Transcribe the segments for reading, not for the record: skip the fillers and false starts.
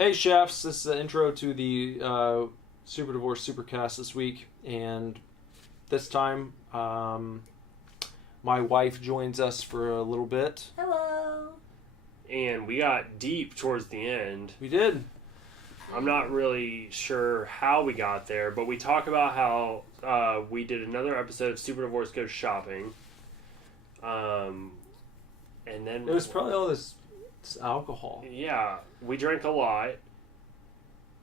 Hey chefs, this is the intro to the Super Divorce Supercast this week, and this time my wife joins us for a little bit. Hello. And we got deep towards the end. We did. I'm not really sure how we got there, but we talk about how we did another episode of Super Divorce Goes Shopping. And then... It was probably all this alcohol. Yeah, we drank a lot.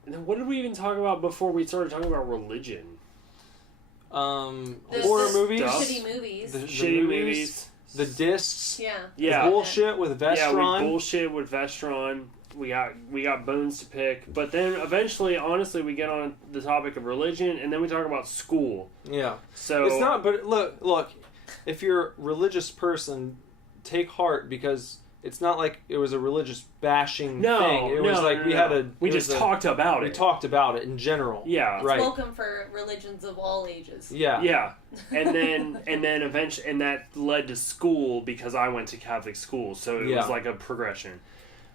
And then what did we even talk about before we started talking about religion? Horror movies. Shitty movies. The Shitty movies. The discs. Yeah. The bullshit with Vestron. Yeah, we bullshit with Vestron. We got bones to pick. But then eventually, honestly, we get on the topic of religion, and then we talk about school. Yeah. So it's not, but look, if you're a religious person, take heart, because it's not like it was a religious bashing thing. It was like we just talked about it. We talked about it in general. Yeah. It's right. welcome for religions of all ages. Yeah. Yeah. And then eventually, and that led to school because I went to Catholic school, so it was like a progression.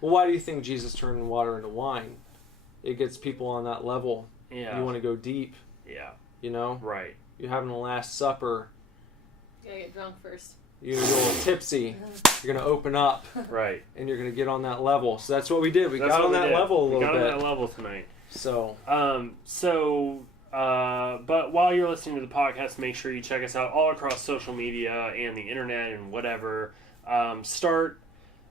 Well, why do you think Jesus turned water into wine? It gets people on that level. Yeah. You want to go deep. Yeah. You know? Right. You're having the Last Supper. You gotta get drunk first. You're going to go a little tipsy. You're going to open up. Right. And you're going to get on that level. So that's what we did. We got on that level a little bit. We got on that level tonight. So. But while you're listening to the podcast, make sure you check us out all across social media and the internet and whatever. Start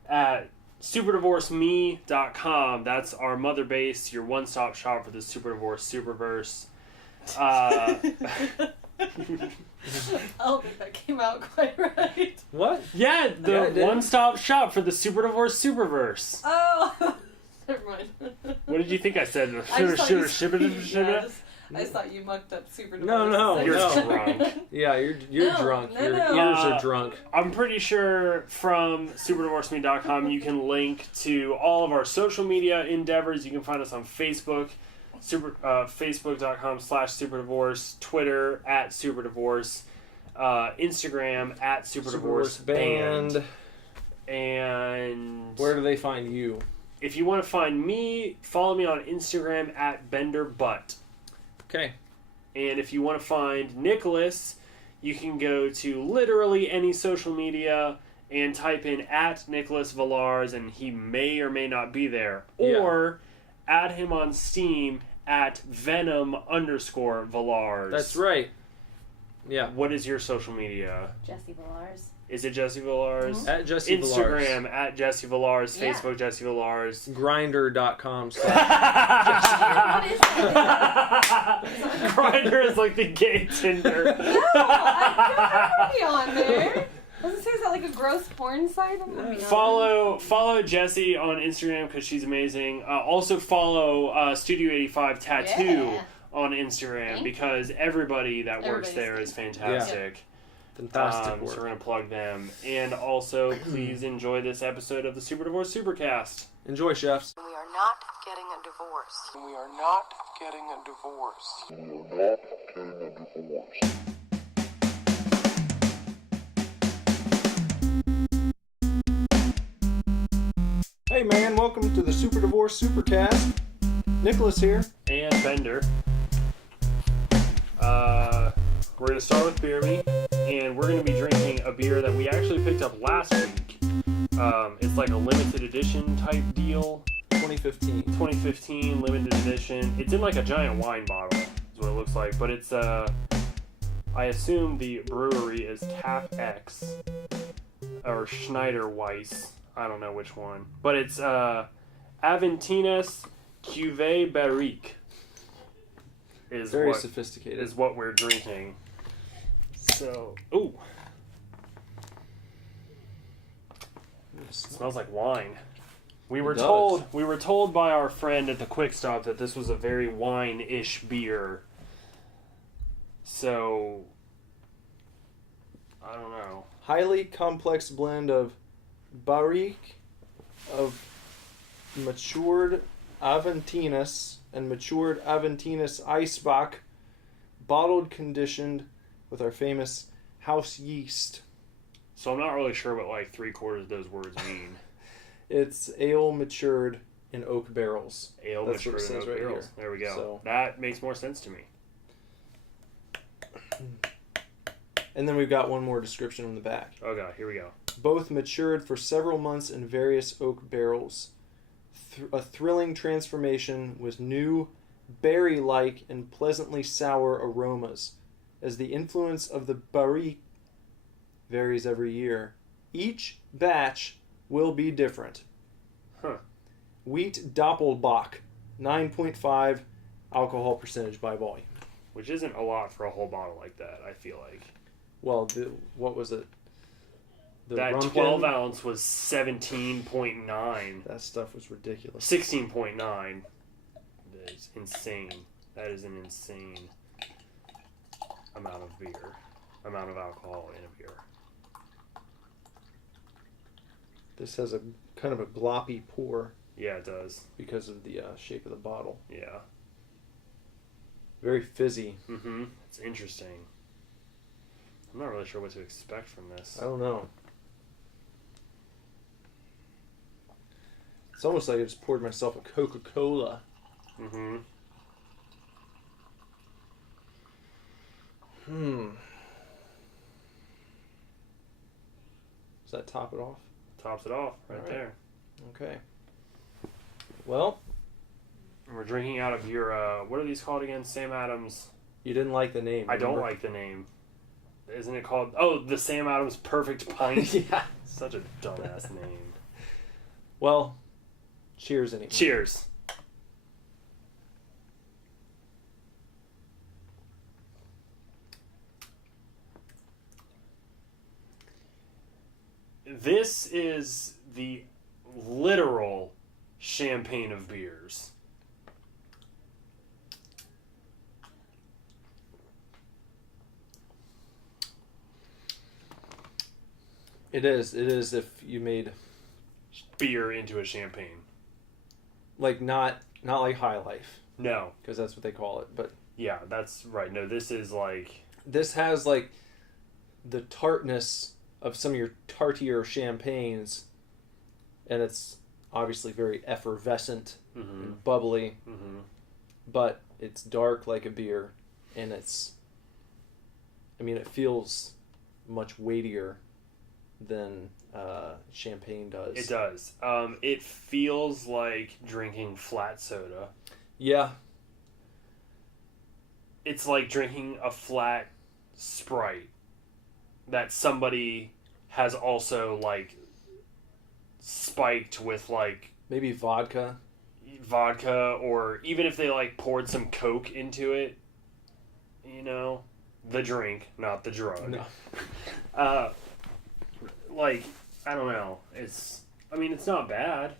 at superdivorceme.com. That's our mother base, your one-stop shop for the Super Divorce Superverse. I don't think that came out quite right. What? Yeah, the one-stop shop for the Super Divorce Superverse. Oh, never mind. What did you think I said? I thought you mucked up Super Divorce. No, you're drunk. Yeah, you're drunk. Your ears are drunk. I'm pretty sure from superdivorceme.com you can link to all of our social media endeavors. You can find us on Facebook. Facebook.com/superdivorce, Twitter @superdivorce, Instagram @superdivorceband. And where do they find you? If you want to find me, follow me on Instagram @benderbutt. Okay. And if you want to find Nicholas, you can go to literally any social media and type in @NicholasVillars, and he may or may not be there. Or add him on Steam @Venom_Villars. That's right. Yeah. What is your social media? Jesse Villars. Is it Jesse Villars? Mm-hmm. @Jesse Villars. Instagram @Jesse Villars. Facebook Jesse Villars. Grindr.com. What is that? Grindr is like the gay Tinder. No, I don't want to be on there. Does it say, is that like a gross porn site? Follow Jessie on Instagram because she's amazing. Also follow Studio 85 Tattoo on Instagram because everybody that works there is fantastic. Yeah. Fantastic work. So we're going to plug them. And also, please enjoy this episode of the Super Divorce Supercast. Enjoy, chefs. We are not getting a divorce. We are not getting a divorce. We are not getting a divorce. Hey man, welcome to the Super Divorce Supercast. Nicholas here. And Bender. We're going to start with Beer Me, and we're going to be drinking a beer that we actually picked up last week. It's like a limited edition type deal. 2015 limited edition. It's in like a giant wine bottle, is what it looks like. But it's, I assume the brewery is Tap X or Schneider Weiss. I don't know which one. But it's Aventinus Cuvée Barrique. Very sophisticated. Is what we're drinking. So, ooh. It smells like wine. We were told by our friend at the Quick Stop that this was a very wine-ish beer. So, I don't know. Highly complex blend of Barrique, of matured Aventinus and matured Aventinus Eisbach, bottled conditioned with our famous house yeast. So I'm not really sure what like 3/4 of those words mean. It's ale matured in oak barrels. Ale That's what matured it in says oak right barrels. here. There we go. So- That makes more sense to me. And then we've got one more description on the back. Oh god, here we go. Both matured for several months in various oak barrels. A thrilling transformation with new, berry-like and pleasantly sour aromas. As the influence of the barrique varies every year, each batch will be different. Huh. Wheat Doppelbock, 9.5 alcohol percentage by volume. Which isn't a lot for a whole bottle like that, I feel like. Well, what was it? That Rumpkin? 12 ounce was 17.9. That stuff was ridiculous. 16.9. That is insane. That is an insane amount of alcohol in a beer. This has a kind of a gloppy pour Yeah, it does. because of the shape of the bottle. Yeah. Very fizzy. Mm-hmm. It's interesting. I'm not really sure what to expect from this. I don't know. It's almost like I just poured myself a Coca-Cola. Mm-hmm. Does that top it off? Tops it off right All right. there. Okay. Well, And we're drinking out of your, what are these called again? Sam Adams. you didn't like the name. I don't remember? like the name. Isn't it called, the Sam Adams Perfect Pint? Yeah. Such a dumbass name. Well, cheers anyway. Cheers. This is the literal champagne of beers. It is. It is if you made Beer into a champagne. like not like High Life No. because that's what they call it, but Yeah, that's right. No, this is like... this has like the tartness of some of your tartier champagnes, and it's obviously very effervescent and bubbly, but it's dark like a beer, and it's, I mean, it feels much weightier than champagne does. It does. It feels like drinking flat soda. Yeah. It's like drinking a flat Sprite that somebody has also like spiked with like Maybe vodka. vodka, or even if they like poured some Coke into it, you know, the drink, not the drug. No. Like, I don't know. It's not bad.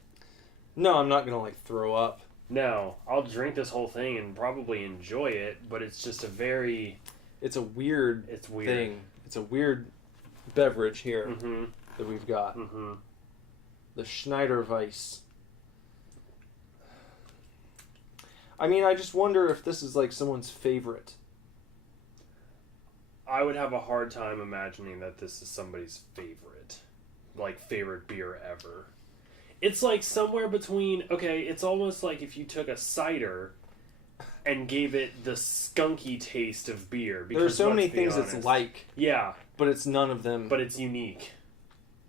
No, I'm not gonna like throw up. No, I'll drink this whole thing and probably enjoy it, but it's just It's a weird it's weird thing. It's a weird beverage here Mm-hmm. that we've got. Mm-hmm. The Schneider Weiss. I mean, I just wonder if this is like someone's favorite. I would have a hard time imagining that this is somebody's favorite beer ever. It's like somewhere between, okay, it's almost like if you took a cider and gave it the skunky taste of beer. There are so many let's be things honest, it's like, yeah, but it's none of them. but it's unique.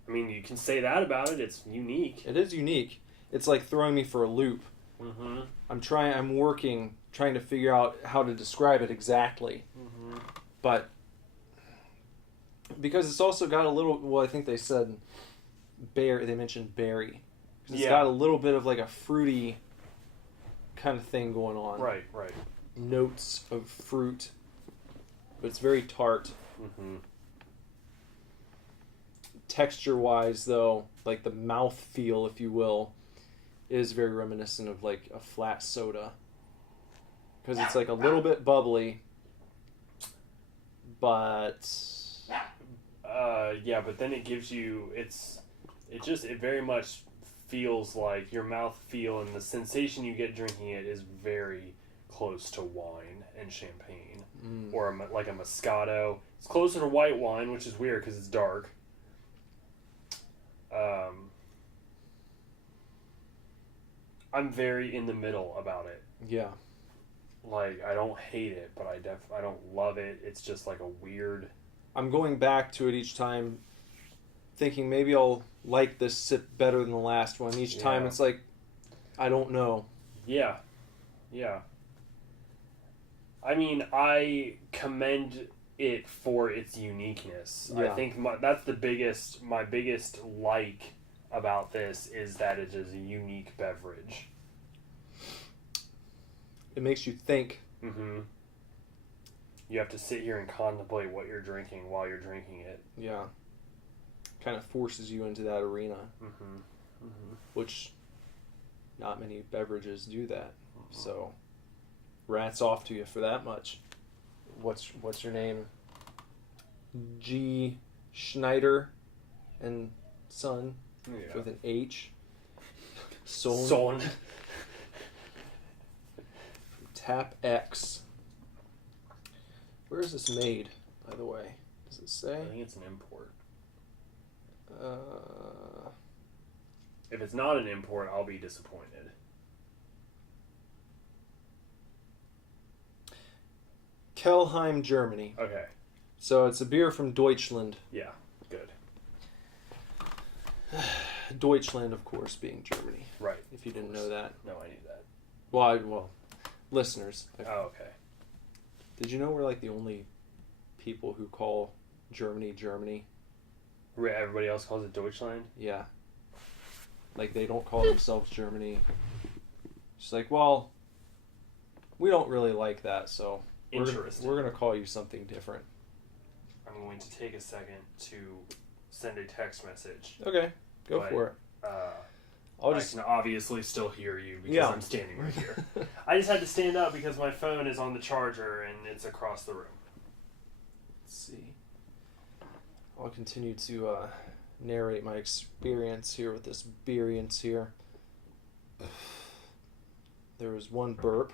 I mean, you can say that about it. It's unique. It is unique. It's like throwing me for a loop. Mm-hmm. I'm trying to figure out how to describe it exactly. Mm-hmm. But because it's also got a little, well, I think they said they mentioned berry. It's got a little bit of like a fruity kind of thing going on. Right. Notes of fruit. But it's very tart. Mm-hmm. Texture-wise, though, like the mouth feel, if you will, is very reminiscent of like a flat soda. Because it's like a little bit bubbly, but... Yeah, but then it gives you, it very much feels like your mouth feel and the sensation you get drinking it is very close to wine and champagne. Or like a Moscato. It's closer to white wine, which is weird because it's dark. I'm very in the middle about it. Yeah. Like, I don't hate it, but I don't love it. It's just like a weird... I'm going back to it each time, thinking maybe I'll like this sip better than the last one. Each time it's like, I don't know. Yeah. I mean, I commend it for its uniqueness. Yeah. I think that's my biggest like about this is that it is a unique beverage. It makes you think. Mm-hmm. You have to sit here and contemplate what you're drinking while you're drinking it. Yeah. Kind of forces you into that arena. Mm-hmm. Mm-hmm. Which not many beverages do that. Mm-hmm. So rats off to you for that much. What's your name? G. Schneider and Son with an H. Son. Tap X. Where is this made, by the way? Does it say? I think it's an import. If it's not an import, I'll be disappointed. Kelheim, Germany. Okay. So it's a beer from Deutschland. Yeah, good. Deutschland, of course, being Germany. Right. If you didn't know that. No, I knew that. Well, listeners. Oh, okay. Did you know we're like the only people who call Germany, Germany? Everybody else calls it Deutschland? Yeah. Like, they don't call themselves Germany. It's like, well, we don't really like that, so we're going to call you something different. I'm going to take a second to send a text message. Okay, go for it. I can obviously still hear you because I'm standing right here. I just had to stand up because my phone is on the charger and it's across the room. Let's see. I'll continue to narrate my experience here with this beerience here. There was one burp.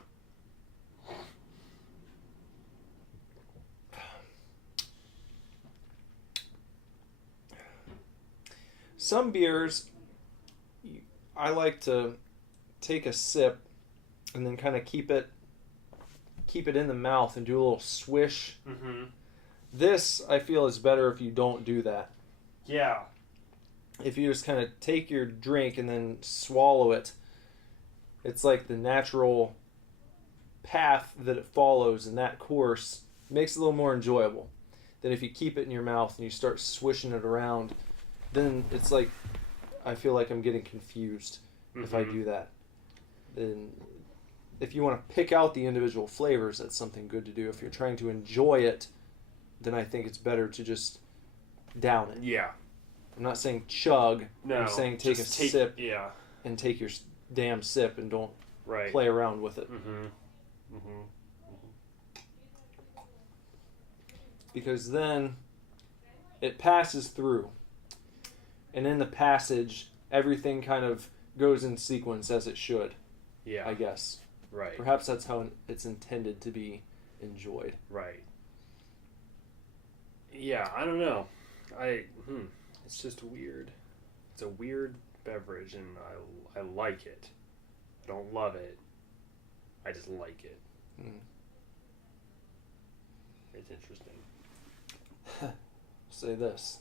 Some beers, I like to take a sip and then kind of keep it in the mouth and do a little swish. Mm-hmm. This, I feel, is better if you don't do that. Yeah. If you just kind of take your drink and then swallow it, it's like the natural path that it follows in that course makes it a little more enjoyable than if you keep it in your mouth and you start swishing it around. Then it's like, I feel like I'm getting confused if I do that. Then if you want to pick out the individual flavors, that's something good to do. If you're trying to enjoy it, then I think it's better to just down it. Yeah. I'm not saying chug. No. I'm saying take a sip. Yeah. And take your damn sip and don't right. play around with it. Mm-hmm. Mm-hmm. Because then it passes through. And in the passage, everything kind of goes in sequence as it should. Yeah. I guess. Right. Perhaps that's how it's intended to be enjoyed. Right. Yeah, I don't know. It's just weird. It's a weird beverage, and I like it. I don't love it. I just like it. It's interesting. Say this.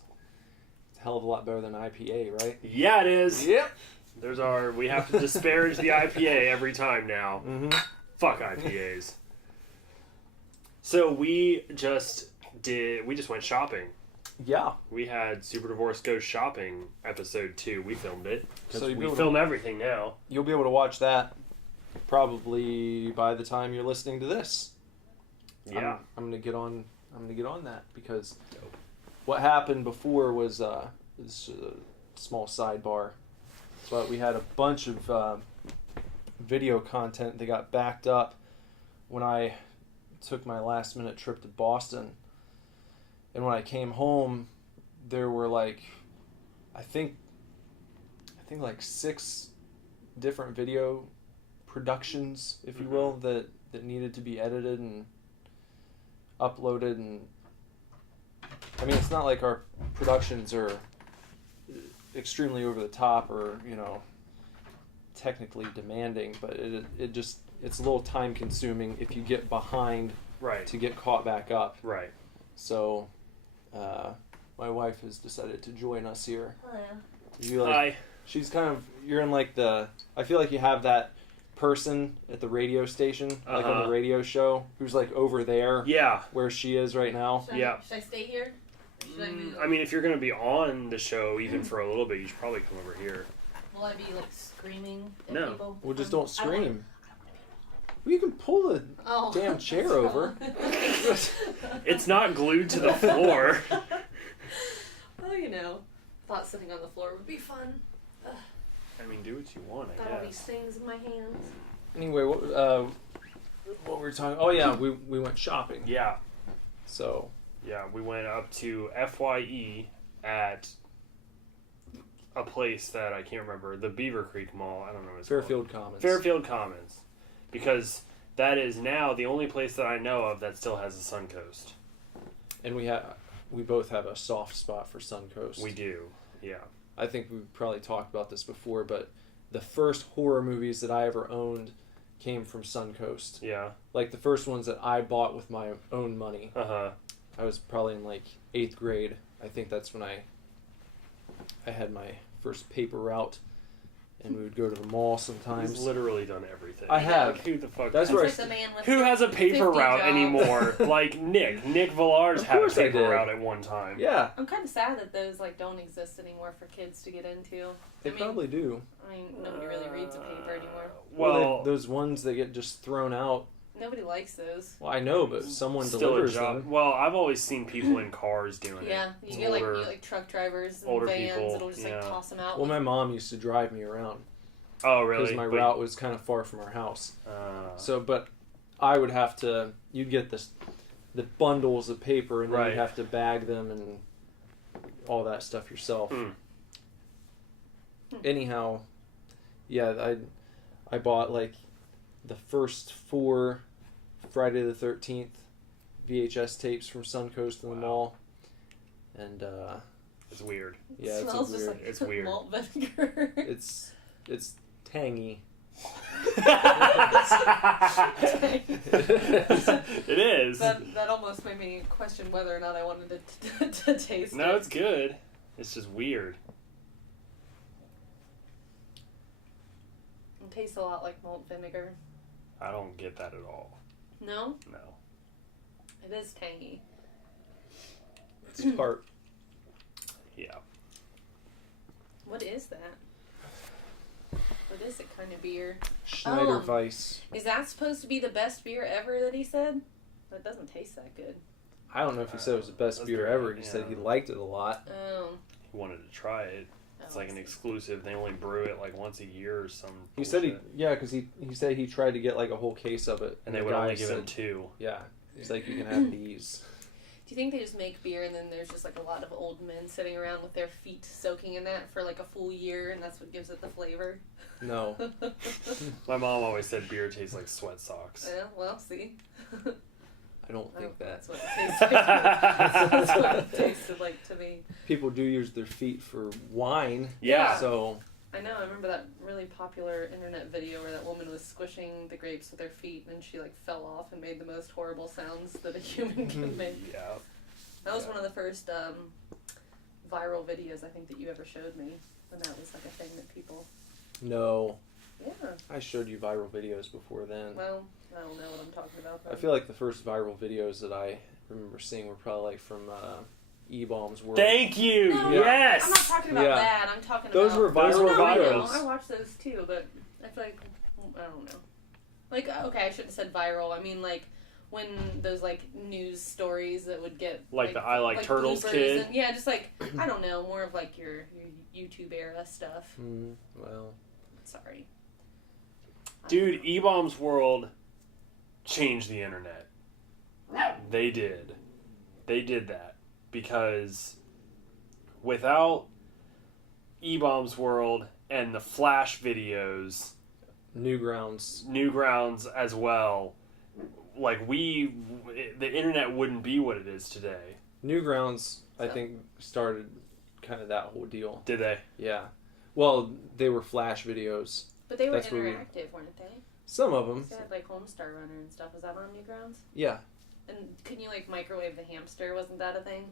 It's a hell of a lot better than IPA, right? Yeah, it is. Yep. We have to disparage the IPA every time now. Mm-hmm. Fuck IPAs. So we just went shopping. Yeah. We had Super Divorce Goes Shopping episode 2. We filmed it. So we film everything now. You'll be able to watch that probably by the time you're listening to this. Yeah. I'm gonna get on that because what happened before was this small sidebar. But we had a bunch of video content that got backed up when I took my last minute trip to Boston. And when I came home, there were like, I think like 6 different video productions, if you will, that needed to be edited and uploaded. And I mean, it's not like our productions are extremely over the top or, technically demanding, but it's a little time consuming if you get behind Right. to get caught back up. Right. So, my wife has decided to join us here. Oh, yeah. You like, she's kind of, you're in like I feel like you have that person at the radio station, like on the radio show, who's like over there. Yeah. Where she is right now. Should I stay here? Or should I move? I mean, if you're going to be on the show even for a little bit, you should probably come over here. Will I be like screaming at No. people? Well, just don't I don't wanna- scream. Well, you can pull the damn chair over. It's not glued to the floor. Well, you know, thought sitting on the floor would be fun. I mean, do what you want, I Got all these guess. things in my hands. Anyway, what were we talking? Oh yeah, we went shopping. Yeah. So. Yeah, we went up to FYE at a place that I can't remember, the Beaver Creek Mall. I don't know what it's Fairfield called. Commons. Fairfield Commons. Because that is now the only place that I know of that still has a Suncoast. And we both have a soft spot for Suncoast. We do, yeah. I think we've probably talked about this before, but the first horror movies that I ever owned came from Suncoast. Yeah. Like the first ones that I bought with my own money. Uh-huh. I was probably in like 8th grade. I think that's when I had my first paper route, and we would go to the mall sometimes. He's literally done everything. I have. Like, who the fuck? That's Like where the man with who the has a paper 50 route job. anymore? Like Nick Villars Of had a course I paper did. route at one time. Yeah, I'm kind of sad that those like don't exist anymore for kids to get into. they probably do. I mean, nobody really reads a paper anymore. Well, those ones that get just thrown out. Nobody likes those. Well, I know, but someone still delivers a job. them. Well, I've always seen people in cars doing Yeah, it. you get like truck drivers and older vans people, that'll just like toss them out. Well, my mom used to drive me around Oh, really? because my route was kind of far from our house. So, But I would have to. You'd get the bundles of paper, and then Right. you'd have to bag them and all that stuff yourself. Anyhow, yeah, I bought like the first 4 Friday the 13th VHS tapes from Suncoast in the mall, and it's weird. yeah, it it's smells weird. just like It's weird. malt vinegar. It's tangy. It is. That almost made me question whether or not I wanted to taste it. No, it's good. It's just weird. It tastes a lot like malt vinegar. I don't get that at all. No? No. It is tangy. It's tart. Yeah. What is that? What is it kind of beer? Schneider Weiss. Is that supposed to be the best beer ever that he said? That doesn't taste that good. I don't know if he said it was the best That's beer very- ever. He said he liked it a lot. Oh. He wanted to try it. It's like an exclusive. They only brew it like once a year or some He said bullshit. because he said he tried to get like a whole case of it, And they the would guy only give him said, 2. Yeah, he's like, you can have these. Do you think they just make beer and then there's just like a lot of old men sitting around with their feet soaking in that for like a full year and that's what gives it the flavor? No. My mom always said beer tastes like sweat socks. Yeah, well, see. I don't think that. That's what it tastes like. That's what it tasted like to me. People do use their feet for wine. Yeah. So I know, I remember that really popular internet video where that woman was squishing the grapes with her feet and she like fell off and made the most horrible sounds that a human can make. Yeah. That was one of the first viral videos I think that you ever showed me when that was like a thing that people... no, Yeah. I showed you viral videos before then. Well, I don't know what I'm talking about. I feel like the first viral videos that I remember seeing were probably like from E-Bomb's World. Thank you. No, Yes. I'm not talking about Yeah. that. I'm talking Those about... were viral Those were No, I know. videos. I watched those too, but I feel like... I don't know. Like, okay, I shouldn't have said viral. I mean, like, when those, like, news stories that would get... Like the I Like Turtles bloopers kid? And, yeah, just, like, I don't know, more of, like, your YouTube era stuff. Well, Sorry. Dude, E-Bomb's World changed the internet. They did. They did that. Because without E-Bomb's World and the Flash videos... Newgrounds as well. Like, the internet wouldn't be what it is today. Newgrounds, I think, started kind of that whole deal. Did they? Yeah. Well, they were Flash videos. But they were That's where interactive, weren't they? Some of them. They had like Homestar Runner and stuff. Was that on Newgrounds? Yeah. And couldn't you like microwave the hamster? Wasn't that a thing?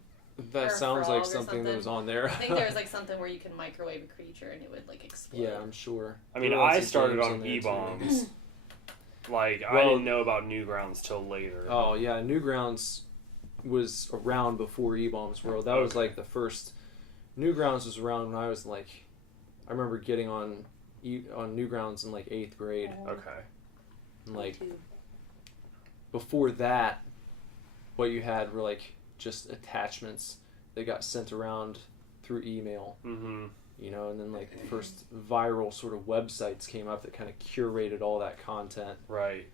That Or a sounds frog like or something that was on there. I think there was like something where you could microwave a creature and it would like explode. Yeah, I'm sure. I mean, There were I some started games on there, too. E-Bombs. Like, I Well- didn't know about Newgrounds till later. Oh yeah, Newgrounds was around before E-Bombs World. That was Okay. like the first. Newgrounds was around when I was like, I remember getting on Newgrounds in like 8th grade. Okay. And like before that, what you had were like just attachments that got sent around through email. Mm-hmm. You know, and then like the first viral sort of websites came up that kind of curated all that content. Right.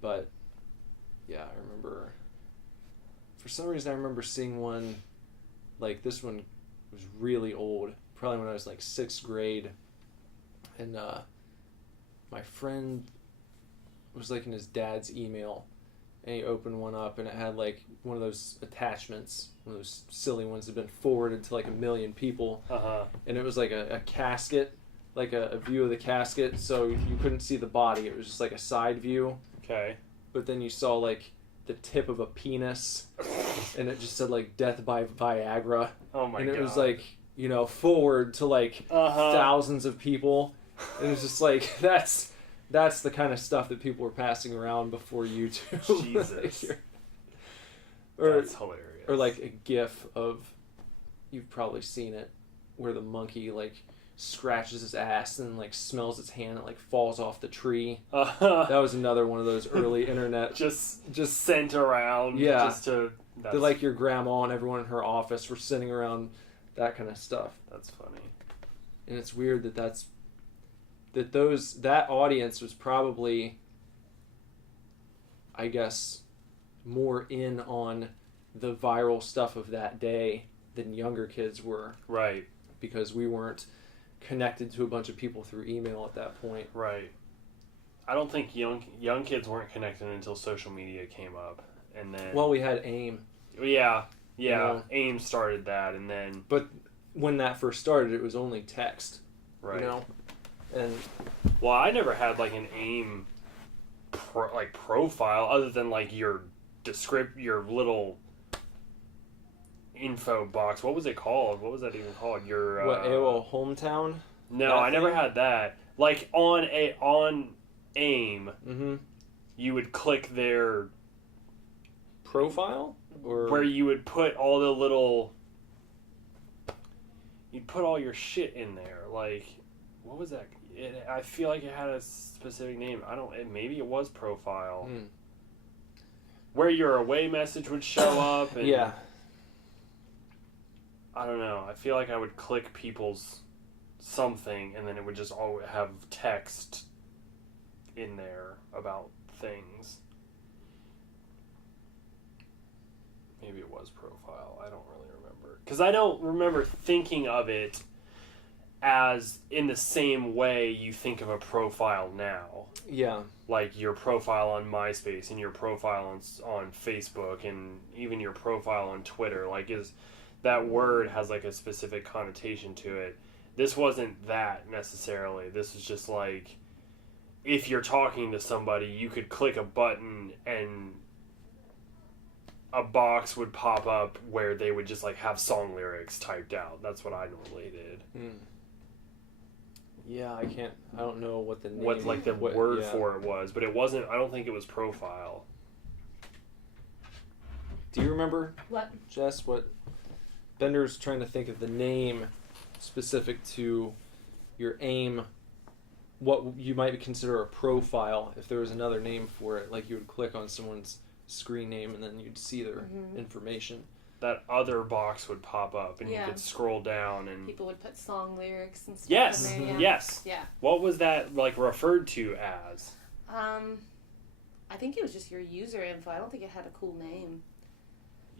But yeah, I remember. For some reason, I remember seeing one. Like this one was really old, probably when I was like 6th grade, and my friend was like in his dad's email, and he opened one up, and it had like one of those attachments, one of those silly ones that had been forwarded to like 1 million people, and it was like a casket, like a view of the casket, so you couldn't see the body. It was just like a side view. Okay. But then you saw like the tip of a penis, and it just said like "Death by Viagra," Oh my god. and it was like, you know, forward to like thousands of people, and it's just like that's the kind of stuff that people were passing around before YouTube. Jesus. or That's hilarious. or like a GIF of, you've probably seen it, where the monkey like scratches his ass and like smells its hand and like falls off the tree. That was another one of those early internet just sent around. Yeah. Just to. that like your grandma and everyone in her office were sending around that kind of stuff. That's funny. And it's weird that audience was probably, I guess, more in on the viral stuff of that day than younger kids were, Right. because we weren't connected to a bunch of people through email at that point. Right. I don't think young kids weren't connected until social media came up, and then. Well, we had AIM, Yeah. You know. AIM started that, and then. but when that first started, it was only text. Right. You know, and Well, I never had like an AIM profile other than like your little info box. What was it called? What was that even called? Your what, AOL Hometown? No, that I never thing? had that. Like on AIM, Mm-hmm. you would click their Profile? Or where you would put all the little. You'd put all your shit in there. Like, what was that? I feel like it had a specific name. Maybe it was Profile. Mm. Where your away message would show up. And Yeah. I don't know. I feel like I would click people's something, and then it would just all have text in there about things. Maybe it was Profile. I don't really remember. Because I don't remember thinking of it as in the same way you think of a profile now. Yeah. Like your profile on MySpace and your profile on Facebook and even your profile on Twitter. Like, that word has like a specific connotation to it. This wasn't that necessarily. This is just like, if you're talking to somebody, you could click a button and a box would pop up where they would just like have song lyrics typed out. That's what I normally did. Mm. Yeah, I don't know what the name... What like the what- word yeah. for it was, but it wasn't, I don't think it was Profile. Do you remember, What? Jess, what... Bender's trying to think of the name specific to your AIM, what you might consider a profile, if there was another name for it. Like, you would click on someone's screen name and then you'd see their information. That other box would pop up and Yeah. you could scroll down and... People would put song lyrics and stuff Yes! in there. Yeah. Yes! Yeah. What was that like referred to as? I think it was just your user info. I don't think it had a cool name.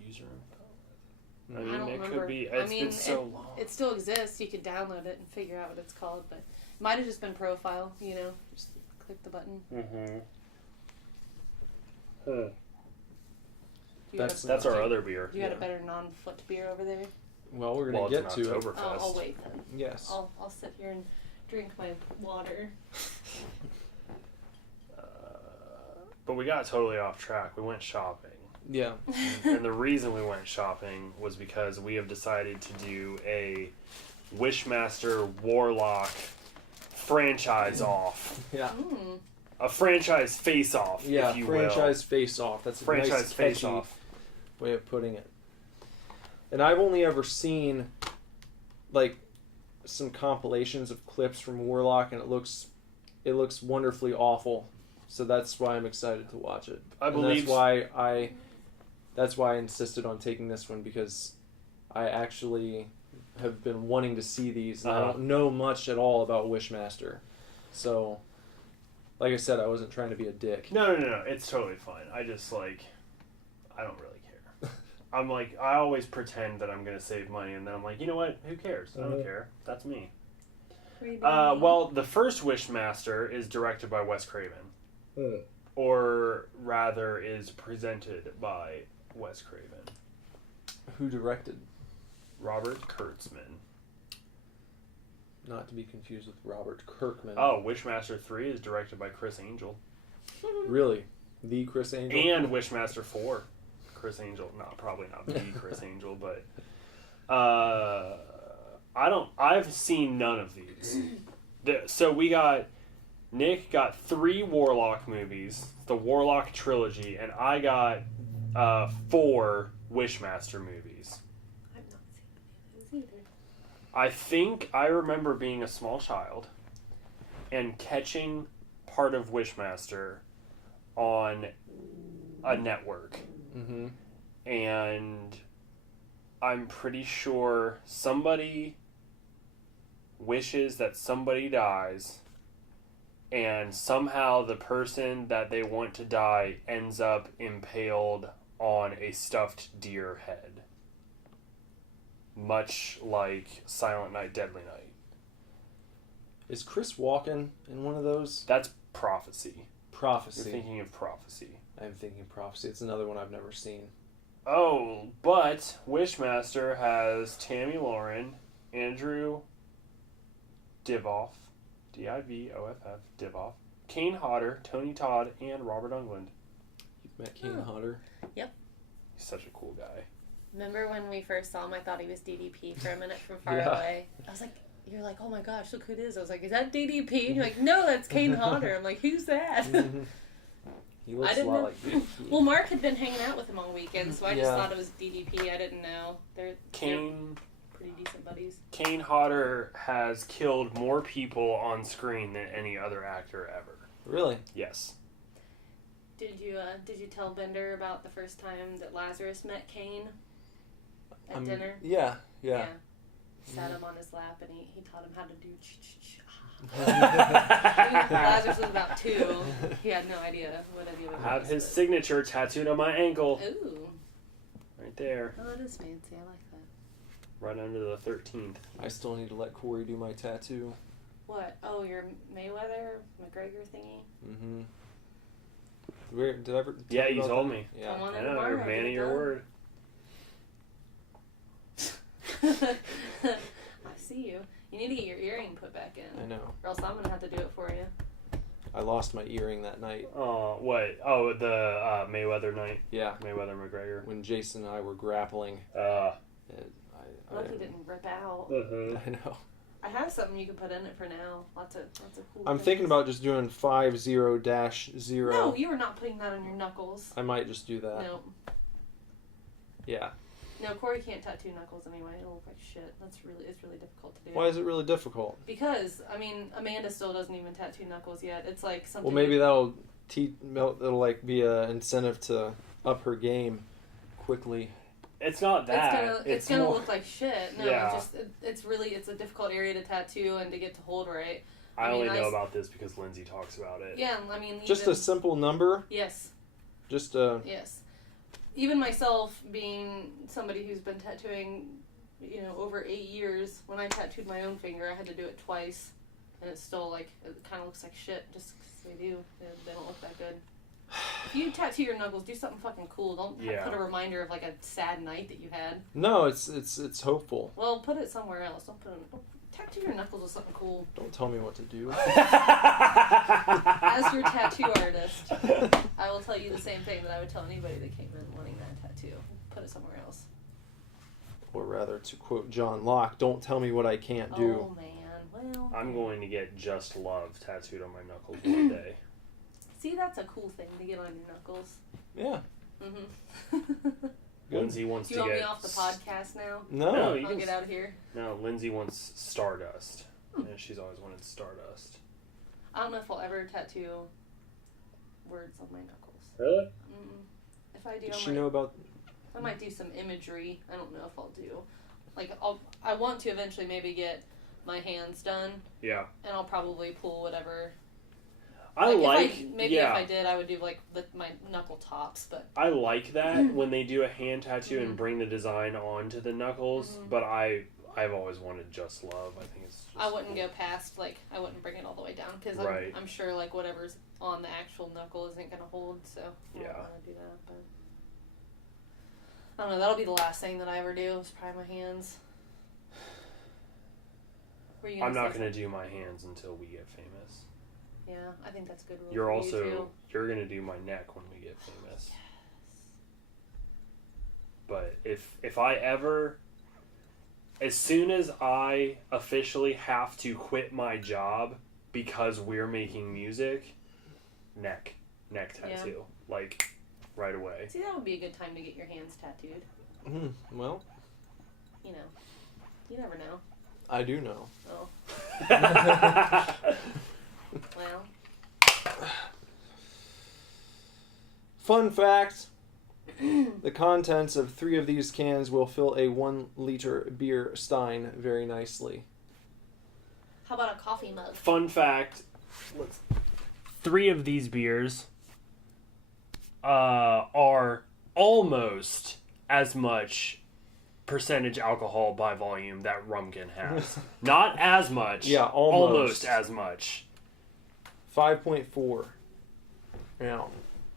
User info? I I don't mean, it remember. could be. I It's mean, been so long. It still exists. You could download it and figure out what it's called, but it might have just been Profile, you know? Just click the button. Mm-hmm. Do you That's- have, That's our other beer. you got a better non-foot beer over there? Well, we're Well, going to it's get an to it. Oktoberfest. I'll wait then. Yes. I'll sit here and drink my water. But we got totally off track. We went shopping. Yeah. And the reason we went shopping was because we have decided to do a Wishmaster Warlock franchise off. Yeah. A franchise face off, Yeah, if you franchise face off. That's a Franchise nice, face catchy off. way of putting it. And I've only ever seen like some compilations of clips from Warlock, and it looks wonderfully awful. So that's why I'm excited to watch it. I believe that's why I insisted on taking this one, because I actually have been wanting to see these, and I don't know much at all about Wishmaster. So, like I said, I wasn't trying to be a dick. No. It's totally fine. I just, like, I don't really care. I'm like, I always pretend that I'm going to save money, and then I'm like, you know what? Who cares? I don't care. That's me. Well, the first Wishmaster is directed by Wes Craven. Or rather, is presented by Wes Craven. Who directed? Robert Kurtzman. Not to be confused with Robert Kirkman. Oh, Wishmaster 3 is directed by Chris Angel. Really? The Chris Angel? And Wishmaster 4. Chris Angel. No, probably not the Chris Angel, but... I've seen none of these. So we got... Nick got 3 Warlock movies, the Warlock trilogy, and I got 4 Wishmaster movies. I've not seen any of those either. I think I remember being a small child and catching part of Wishmaster on a network. Mm-hmm. And I'm pretty sure somebody wishes that somebody dies, and somehow the person that they want to die ends up impaled on a stuffed deer head. Much like Silent Night, Deadly Night. Is Chris Walken in one of those? That's Prophecy. Prophecy. You're thinking of Prophecy. I'm thinking Prophecy. It's another one I've never seen. Oh, but Wishmaster has Tammy Lauren, Andrew Divoff, Divoff, Divoff, Kane Hodder, Tony Todd, and Robert Englund. You've met Kane Hodder? Yep. He's such a cool guy. Remember when we first saw him, I thought he was DDP for a minute from far away. I was like, you're like, oh my gosh, look who it is. I was like, is that DDP? And you're like, no, that's Kane Hodder. I'm like, who's that? Mm-hmm. He looks a lot like DDP. Well, Mark had been hanging out with him on weekends, so I just thought it was DDP. I didn't know. They're pretty decent buddies. Kane Hodder has killed more people on screen than any other actor ever. Really? Yes. Did you tell Bender about the first time that Lazarus met Kane at dinner? Yeah. Sat him on his lap and he taught him how to do Lazarus was about 2. He had no idea what any of it was. I have his signature tattooed on my ankle. Ooh. Right there. Oh, that is fancy. I like that. Right under the 13th. I still need to let Corey do my tattoo. What? Oh, your Mayweather McGregor thingy? Mm-hmm. Where, did I ever Yeah, you told me. Yeah. Come on I in know, tomorrow, you're a man of your done. word. I see you. You need to get your earring put back in. I know. Or else I'm going to have to do it for you. I lost my earring that night. Oh, what? Oh, the Mayweather night? Yeah. Mayweather McGregor. When Jason and I were grappling. Lucky it didn't rip out. I know. I have something you can put in it for now. Lots of cool I'm things. thinking about just doing 50-0. No, you are not putting that on your knuckles. I might just do that. No. Yeah. No, Corey can't tattoo knuckles anyway. It'll look like shit. It's really difficult to do. Why is it really difficult? Because, I mean, Amanda still doesn't even tattoo knuckles yet. It's like something... Well, maybe that'll be a incentive to up her game quickly. It's not that. It's gonna look like shit. No, Yeah. it's a difficult area to tattoo and to get to hold right. I only know about this because Lindsay talks about it. Yeah, I mean... Just a simple number? Yes. Just a... Yes. Even myself, being somebody who's been tattooing, over 8 years, when I tattooed my own finger, I had to do it twice. And it's still, like, it kind of looks like shit, just because they do. They don't look that good. If you tattoo your knuckles, do something fucking cool. Don't put a reminder of, like, a sad night that you had. No, it's hopeful. Well, put it somewhere else. Don't Tattoo your knuckles with something cool. Don't tell me what to do. As your tattoo artist, I will tell you the same thing that I would tell anybody that came in wanting that tattoo. Put it somewhere else. Or rather, to quote John Locke, don't tell me what I can't do. Oh, man. Well... I'm going to get Just Love tattooed on my knuckles one day. See, that's a cool thing to get on your knuckles. Yeah. Mm-hmm. Lindsay wants Do to you want get... me off the podcast now? No. you I'll can... get out of here. No, Lindsay wants Stardust. And she's always wanted Stardust. I don't know if I'll ever tattoo words on my knuckles. Really? If I do, Does she know about... I might do some imagery. I don't know if I'll do. Like, I want to eventually maybe get my hands done. Yeah. And I'll probably pull whatever. If I did, I would do, like, my knuckle tops, but... I like that when they do a hand tattoo and bring the design onto the knuckles, but I've always wanted Just Love. I think it's just I wouldn't go past, like, I wouldn't bring it all the way down, because I'm sure, like, whatever's on the actual knuckle isn't going to hold, so I don't want to do that, but... I don't know, that'll be the last thing that I ever do, is probably my hands. I'm not going to do my hands until we get famous. Yeah, I think that's a good rule. You're going to do my neck when we get famous. Yes. But if I ever... As soon as I officially have to quit my job because we're making music, neck tattoo. Yeah. Like, right away. See, that would be a good time to get your hands tattooed. Well... You know. You never know. I do know. Oh. Well. Fun fact. The contents of 3 of these cans will fill a 1-liter beer stein very nicely. How about a coffee mug? Fun fact. 3 of these beers are almost as much percentage alcohol by volume that Rumkin has. Not as much. Yeah, almost as much. 5.4. Yeah.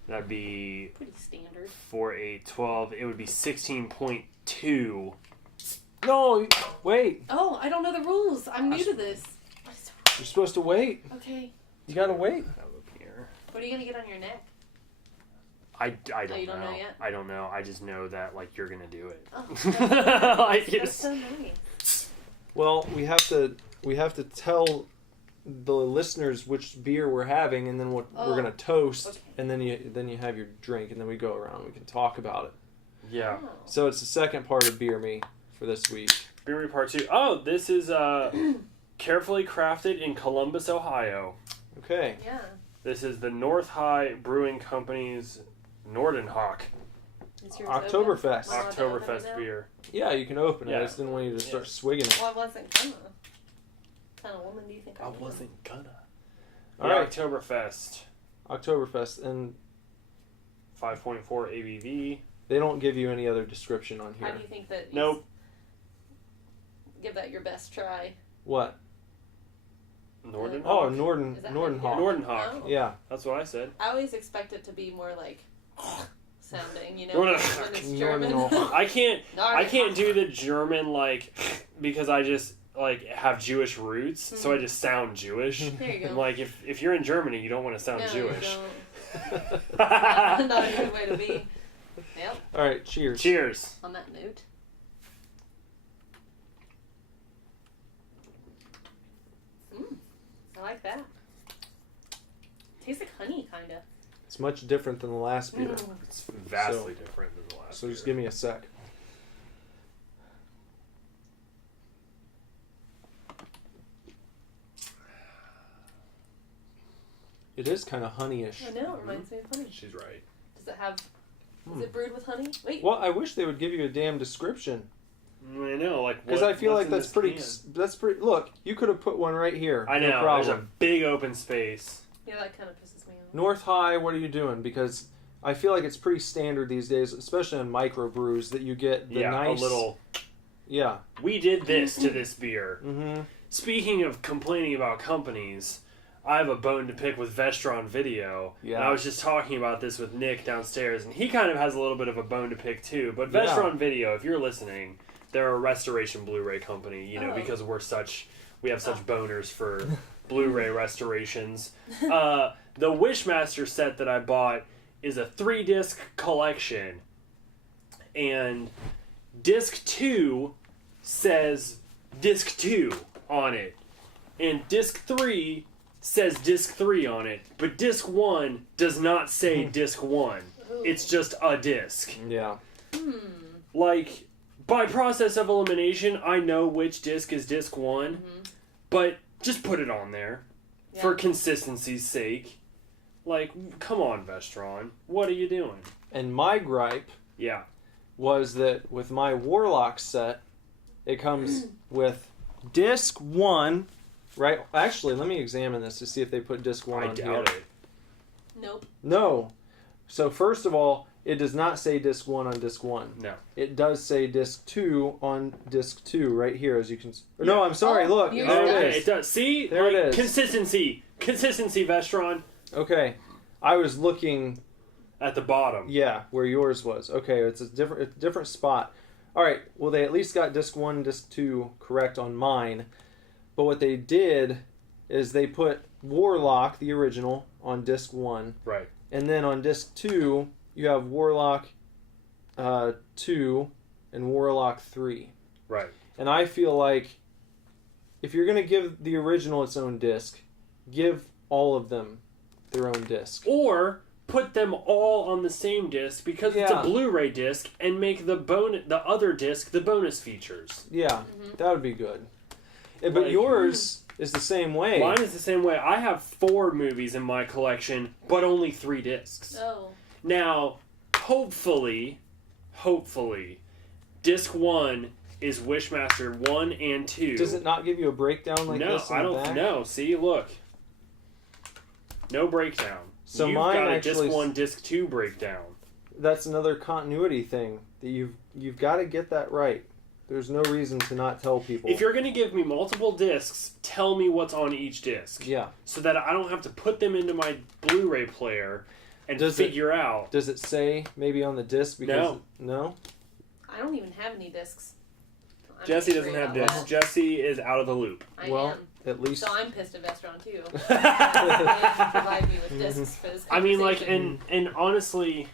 That'd be... Pretty standard. 4, 8, 12. It would be 16.2. No, wait. Oh, I don't know the rules. I'm new to this. What is the You're supposed to wait. Okay. You gotta wait. What are you going to get on your neck? I don't know. You don't know yet? I don't know. I just know that, like, you're gonna do it. Oh, That's so nice. Well, we have to tell the listeners which beer we're having, and then what we're gonna toast, okay. and then you have your drink, and then we go around. We can talk about it. Yeah. Oh. So it's the second part of Beer Me for this week. Beer Me Part 2. Oh, this is carefully crafted in Columbus, Ohio. Okay. Yeah. This is the North High Brewing Company's Nordenhawk Is yours Oktoberfest. open? Am I allowed to open it Oktoberfest now? beer. Yeah, you can open it. Yeah. I just didn't want you to start swigging it. Well, I wasn't gonna. What kind of woman do you think I am? gonna. All The right. Oktoberfest. Oktoberfest, and 5.4 ABV. they don't give you any other description on How here. do you think that? Nope. Give that your best try. What? Nordenhawk? Oh, Is that Nordenhawk. how you- Nordenhawk. Oh. Yeah. That's what I said. I always expect it to be more like sounding, you know, Nordenhawk. when it's German. Nordenhawk. I can't Nordenhawk. do the German, like, because I just, like, have Jewish roots, so I just sound Jewish. There you go. And, like, if you're in Germany, you don't want to sound No, Jewish. You don't. Not a good way to be. Yep. All right. Cheers. Cheers. On that note. I like that. Tastes like honey, kind of. It's much different than the last beer. It's vastly different than the last So just beer. give me a sec. It is kind of honeyish. I know, it reminds me of honey. She's right. Does it have... Is it brewed with honey? Wait. Well, I wish they would give you a damn description. I know, like, Because I feel like that's pretty. Look, you could have put one right here. I know, No there's a problem. big open space. Yeah, that kind of pisses me off. North High, what are you doing? Because I feel like it's pretty standard these days, especially in microbrews, that you get the nice. A little. Yeah. We did this to this beer. Mm-hmm. Speaking of complaining about companies, I have a bone to pick with Vestron Video. Yeah. And I was just talking about this with Nick downstairs, and he kind of has a little bit of a bone to pick too. But Yeah. Vestron Video, if you're listening, they're a restoration Blu-ray company, you know, Oh. because we're such we have such boners for Blu-ray restorations. The Wishmaster set that I bought is a 3-disc collection. And disc 2 says disc 2 on it. And disc 3 says disc 3 on it. But disc 1 does not say disc 1. It's just a disc. Yeah. Like, by process of elimination, I know which disc is disc 1. But just put it on there. Yeah. For consistency's sake. Like, come on, Vestron. What are you doing? And my gripe Yeah. was that with my Warlock set, it comes with disc 1, right? Actually, let me examine this to see if they put disc 1 I on doubt here. it. Nope. No. So first of all, it does not say disc 1 on disc 1. No. It does say disc 2 on disc 2 right here, as you can... No, I'm sorry, Oh, look. yours There does. it It is. does. See? There it is. Consistency. Consistency, Vestron. Okay. I was looking... At the bottom. Yeah, where yours was. Okay, it's a different spot. All right, well, they at least got disc 1 and disc 2 correct on mine. But what they did is they put Warlock, the original, on disc 1. Right. And then on disc 2, you have Warlock 2 and Warlock 3. Right. And I feel like if you're going to give the original its own disc, give all of them their own disc. Or put them all on the same disc because it's a Yeah. Blu-ray disc and make the other disc the bonus features. Yeah, that would be good. But Like- yours is the same way. Mine is the same way. I have 4 movies in my collection, but only 3 discs. Oh. Now, hopefully, disc 1 is Wishmaster 1 and 2. Does it not give you a breakdown like No, this in I the don't back? know. See, look. No breakdown. So You've mine got a actually- disc 1, disc 2 breakdown. That's another continuity thing that you've got to get that right. There's no reason to not tell people. If you're going to give me multiple discs, tell me what's on each disc. Yeah. So that I don't have to put them into my Blu-ray player and Does it- figure out. Does it say maybe on the disc? Because no. I don't even have any discs. I'm Jesse angry doesn't have about discs. that. Jesse is out of the loop. I Well, am. at least So I'm pissed at Vestron too. They didn't provide me with discs for this I mean, like, conversation. and honestly,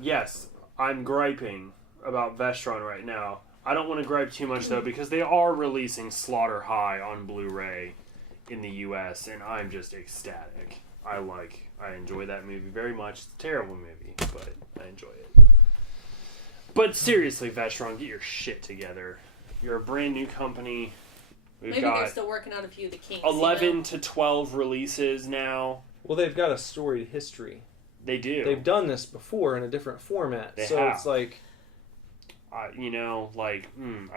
yes, I'm griping about Vestron right now. I don't want to gripe too much, though, because they are releasing Slaughter High on Blu-ray in the U.S., and I'm just ecstatic. I enjoy that movie very much. It's a terrible movie, but I enjoy it. But seriously, Vestron, get your shit together. You're a brand new company. We've Maybe they're got still working out a few of the kinks. 11 to 12 releases now. well, they've got a storied history. They do. They've done this before in a different format. They so have. it's like I've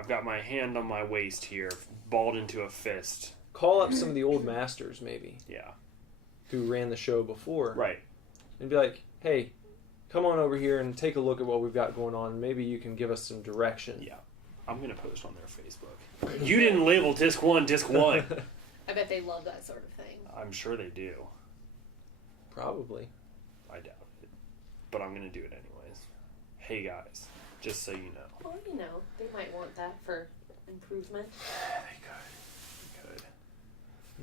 got my hand on my waist here, balled into a fist. call up some of the old masters maybe Yeah. who ran the show before. Right. And be like, "Hey, come on over here and take a look at what we've got going on. Maybe you can give us some direction." Yeah. I'm going to post on their Facebook. You didn't label disc 1, disc 1. I bet they love that sort of thing. I'm sure they do. Probably. I doubt it. But I'm going to do it anyways. Hey, guys. Just so you know. Well, they might want that for improvement. They could.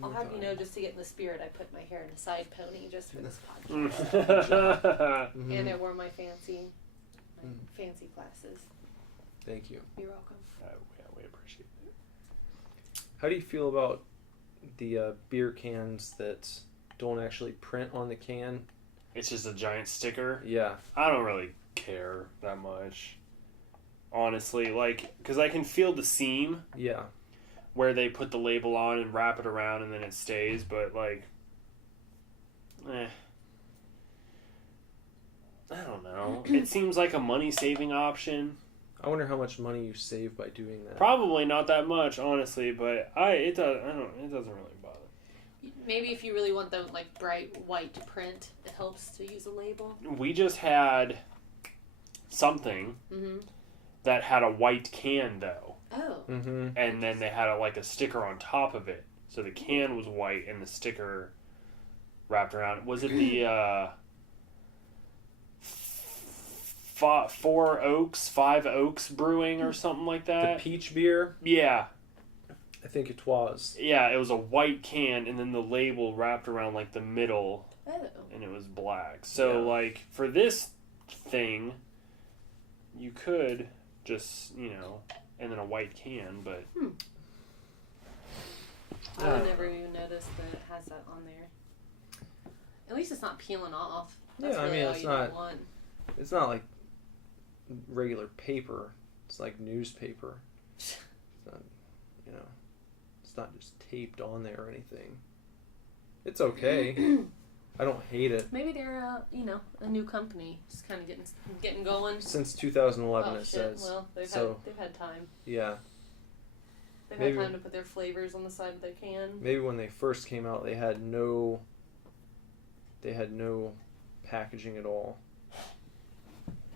I'll have you know, just to get in the spirit, I put my hair in a side pony just for this Mm. podcast. Mhm. And I wore my fancy glasses. Thank you. You're welcome. Yeah, we appreciate it. How do you feel about the beer cans that don't actually print on the can? It's just a giant sticker. Yeah. I don't really care that much. Honestly, because I can feel the seam Yeah. where they put the label on and wrap it around and then it stays, but I don't know. It seems like a money-saving option. I wonder how much money you save by doing that. Probably not that much, honestly, but it doesn't really bother. Maybe if you really want the bright white print, it helps to use a label. We just had something Mm-hmm. that had a white can though, Oh. Mm-hmm. and then they had a sticker on top of it, so the can was white and the sticker wrapped around. Was it the Five Oaks Brewing or something like The that. peach beer, Yeah. I think it was. Yeah, it was a white can, and then the label wrapped around, like, the middle, Oh. and it was black. So, Yeah. like, for this thing, you could just, and then a white can, but... I would never even notice that it has that on there. At least it's not peeling off. That's Yeah, I really mean, all it's you not- want. It's not like regular paper. It's like newspaper. It's not, it's not just taped on there or anything. It's okay. I don't hate it. Maybe they're a new company, just kind of getting going. Since 2011, Oh it shit! says. Well, they've So- had time. Yeah. They've Maybe- had time to put their flavors on the side of their can. Maybe when they first came out, they had no packaging at all.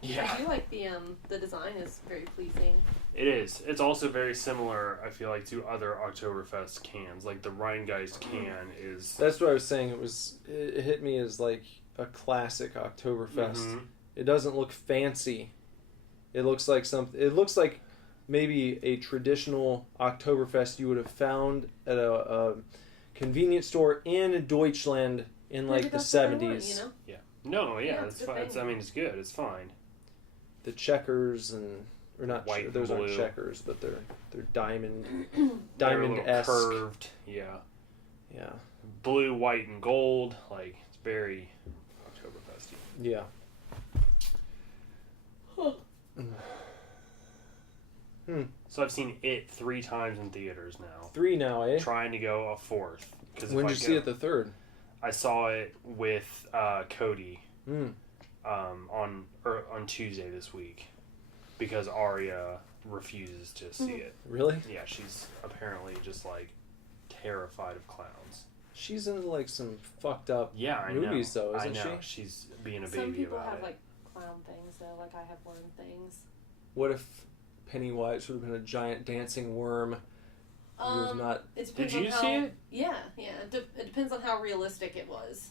Yeah. I do like the design is very pleasing. It is. It's also very similar, I feel like, to other Oktoberfest cans. Like, the Rheingeist can is... That's what I was saying. It hit me as like a classic Oktoberfest. Mhm. It doesn't look fancy. It looks like It looks like maybe a traditional Oktoberfest you would have found at a convenience store in Deutschland in Maybe like the that's what I want, 70s. No, yeah, Yeah, it's it's a fine. good It's, thing. it's good. It's fine. The checkers or not White and those aren't blue. checkers, but they're diamond They're a little diamond-esque. curved. Yeah. Yeah. Blue, white, and gold. Like, it's very Oktoberfesty. Yeah. So I've seen it 3 times in theaters now. 3 now, eh? Trying to go a 4th. Because When did you see it the third? I saw it with Cody Mm. on Tuesday this week because Aria refuses to see it. Really? Yeah, she's apparently just like terrified of clowns. She's into like some fucked up Yeah, I movies know. though, isn't I know. she? She's being a Some baby people about have it. like clown things though, like I have worm things. What if Pennywise would have been a giant dancing worm? He was not. It depends Did you on how, see it? Yeah. It depends on how realistic it was.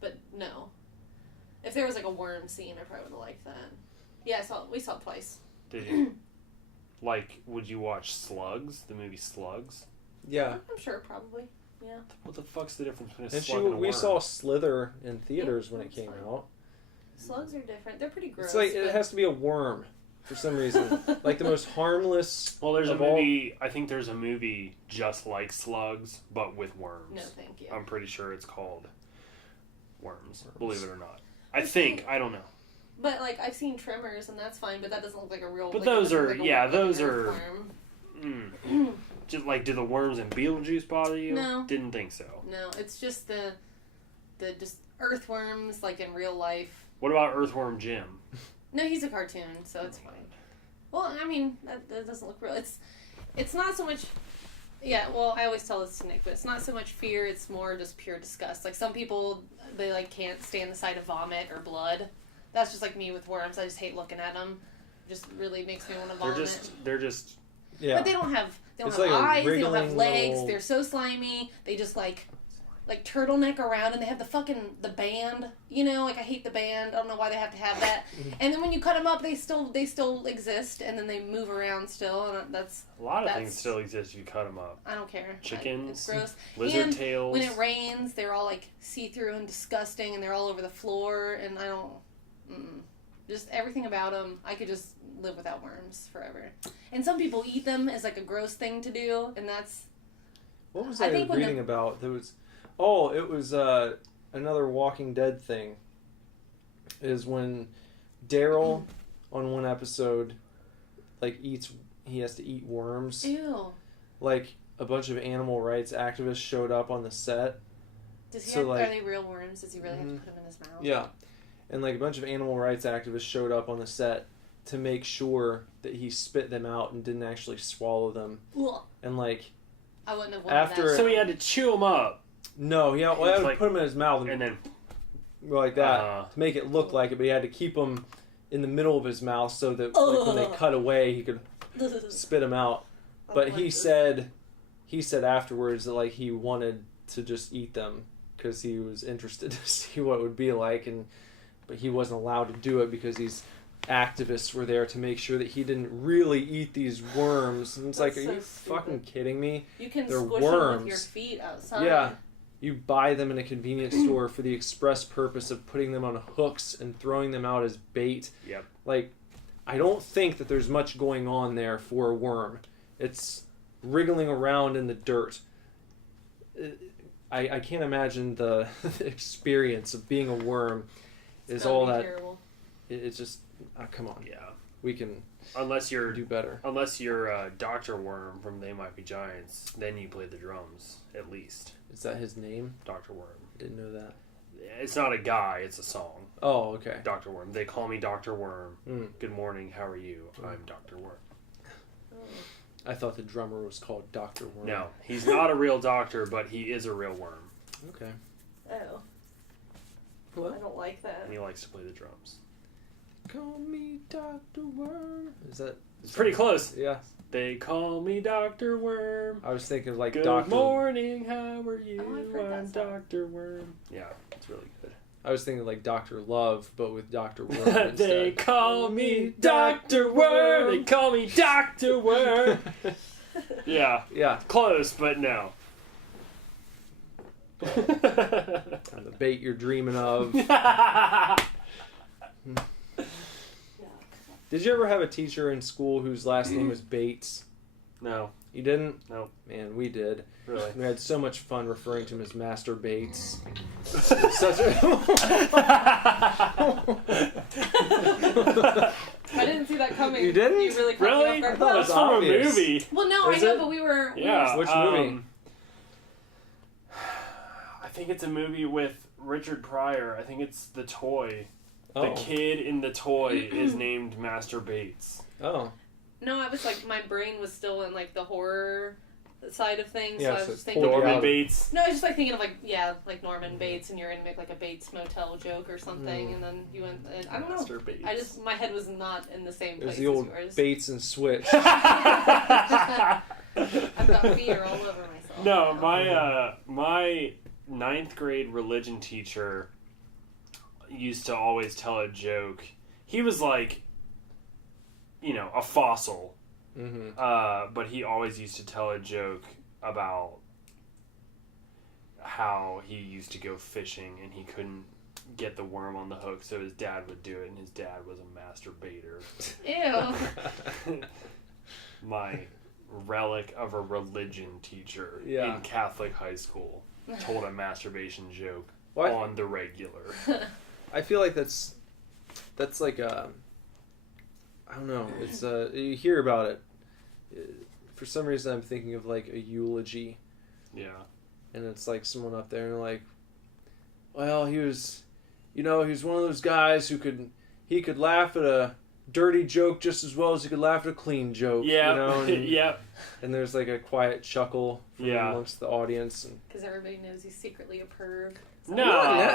But no. If there was like a worm scene, I probably would have liked that. Yeah, we saw it twice. Did you? Like, would you watch Slugs? The movie Slugs? Yeah. I'm sure, probably. Yeah. What the fuck's the difference between a And slug and a we worm? saw Slither in theaters when it that's came fine. out. Slugs are different. They're pretty gross. It's like it but- has to be a worm for some reason. Like the most harmless. Well, there's a of all- movie. I think there's a movie just like Slugs, but with worms. No, thank you. I'm pretty sure it's called Worms. Worms. Believe it or not. I think. I don't know. But like I've seen Tremors, and that's fine. But that doesn't look like a real. But like, those it are- doesn't look yeah, like those an are- earthworm. Just like, do the worms in Beetlejuice bother you? No. Didn't think so. No, it's just the just earthworms like in real life. What about Earthworm Jim? No, he's a cartoon, so it's fine. Well, I mean that doesn't look real. It's not so much. Yeah, well, I always tell this to Nick, but it's not so much fear. It's more just pure disgust. Like some people, they like can't stand the sight of vomit or blood. That's just like me with worms. I just hate looking at them. Just really makes me want to vomit. They're just. Yeah. But they don't have It's have like a eyes. They don't have wriggling legs. little- They're so slimy. They just like turtleneck around, and they have the band. Like I hate the band. I don't know why they have to have that. And then when you cut them up, they still exist, and then they move around still. And that's A lot of That's- things still exist if you cut them up. I don't care. It's Chickens, gross. lizard And tails. when it rains, they're all like see through and disgusting, and they're all over the floor. And I don't. Just everything about them. I could just live without worms forever. And some people eat them as like a gross thing to do, and that's. What was I I think when reading about? There was. Oh, it was another Walking Dead thing. Is when Daryl on one episode, like he has to eat worms. Ew. Like a bunch of animal rights activists showed up on the set. Does he So, have, like- are they real worms? Does he really have to put them in his mouth? Yeah, and like a bunch of animal rights activists showed up on the set to make sure that he spit them out and didn't actually swallow them. Ugh. And like I wouldn't have wanted After- that. So he had to chew them up no, he had to like- put them in his mouth and then. like that Uh. to make it look like it, but he had to keep them in the middle of his mouth so that like, when they Ugh. cut away, he could spit them out. But he said afterwards that like he wanted to just eat them because he was interested to see what it would be like, but he wasn't allowed to do it because he's activists were there to make sure that he didn't really eat these worms. And it's That's like, so are you stupid. fucking kidding me? You can They're squish worms. them with your feet outside. Yeah. You buy them in a convenience store for the express purpose of putting them on hooks and throwing them out as bait. Yep. Like, I don't think that there's much going on there for a worm. It's wriggling around in the dirt. I can't imagine the experience of being a worm is all that. Terrible. It's just, come on. Yeah. We can Unless you're do better. Unless you're Dr. Worm from They Might Be Giants, then you play the drums, at least. Is that his name? Dr. Worm. I didn't know that. It's not a guy, it's a song. Oh, okay. Dr. Worm. They call me Dr. Worm. Mm. Good morning, how are you? I'm Dr. Worm. I thought the drummer was called Dr. Worm. No, he's not a real doctor, but he is a real worm. Okay. Oh. What? I don't like that. And he likes to play the drums. Call me Dr. Worm. Is that... It's pretty close. Yeah. They call me Dr. Worm. I was thinking of like Good Dr. morning, how are you? Oh, I've heard that I'm song. Dr. Worm. Yeah, it's really good. I was thinking like Dr. Love, but with Dr. Worm They instead. call me Dr. Worm. They call me Dr. Worm. Yeah, Yeah. close, but no. I'm the bait you're dreaming of. Did you ever have a teacher in school whose last name was Bates? No, You didn't? no, Man, we did. really. We had so much fun referring to him as Master Bates. Such a... I didn't see that coming. You didn't? You really caught me Really? off guard. thought it That's was from obvious. a movie. Well, no, Is I know, it? but we were... Yeah. Which movie? I think it's a movie with Richard Pryor. I think it's The Toy. Oh. The kid in The Toy is named Master Bates. Oh. No, I was like, my brain was still in like the horror side of things. Yeah, so I was so just thinking... pulled you Norman out. Bates. No, I was just like thinking of like, yeah, like Norman Bates, and you're going to make like a Bates Motel joke or something, and then you went... I don't know. Master Bates. I just... My head was not in the same It was place the old as yours. Bates and Switch. I've got fear all over myself. No, my 9th grade religion teacher used to always tell a joke. He was like, you know, a fossil. Mm-hmm. But he always used to tell a joke about how he used to go fishing and he couldn't get the worm on the hook, so his dad would do it, and his dad was a master baiter. Ew. My relic of a religion teacher Yeah. in Catholic high school told a masturbation joke What? on the regular. I feel like that's like a... I don't know. It's you hear about it. For some reason, I'm thinking of like a eulogy, Yeah. and it's like someone up there and they're like, "Well, he was one of those guys who could laugh at a dirty joke just as well as he could laugh at a clean joke." Yeah. You know? And, Yep. and there's like a quiet chuckle from Yeah. amongst the audience. And, Because everybody knows he's secretly a perv. No,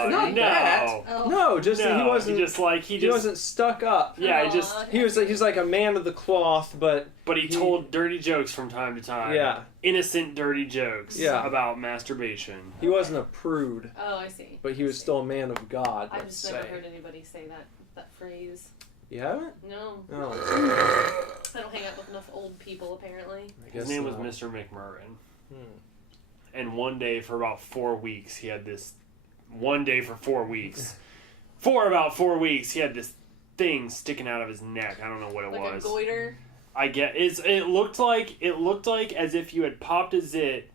Not no. that. Oh. no, just that he No, wasn't. he wasn't stuck up. Yeah, he Aw, just okay. He's like a man of the cloth, but he told dirty jokes from time to time. Yeah. Innocent dirty jokes Yeah. about masturbation. he wasn't a prude. Oh, I see. But he was still a man of God. I've Let's just never say. heard anybody say that phrase. You haven't? No. No. I don't hang out with enough old people, apparently. I guess His name not. was Mr. McMurrin. Hmm. And one day for about 4 weeks, he had this... One day for 4 weeks. For about 4 weeks, he had this thing sticking out of his neck. I don't know what it Like was. a goiter. I get it looked like as if you had popped a zit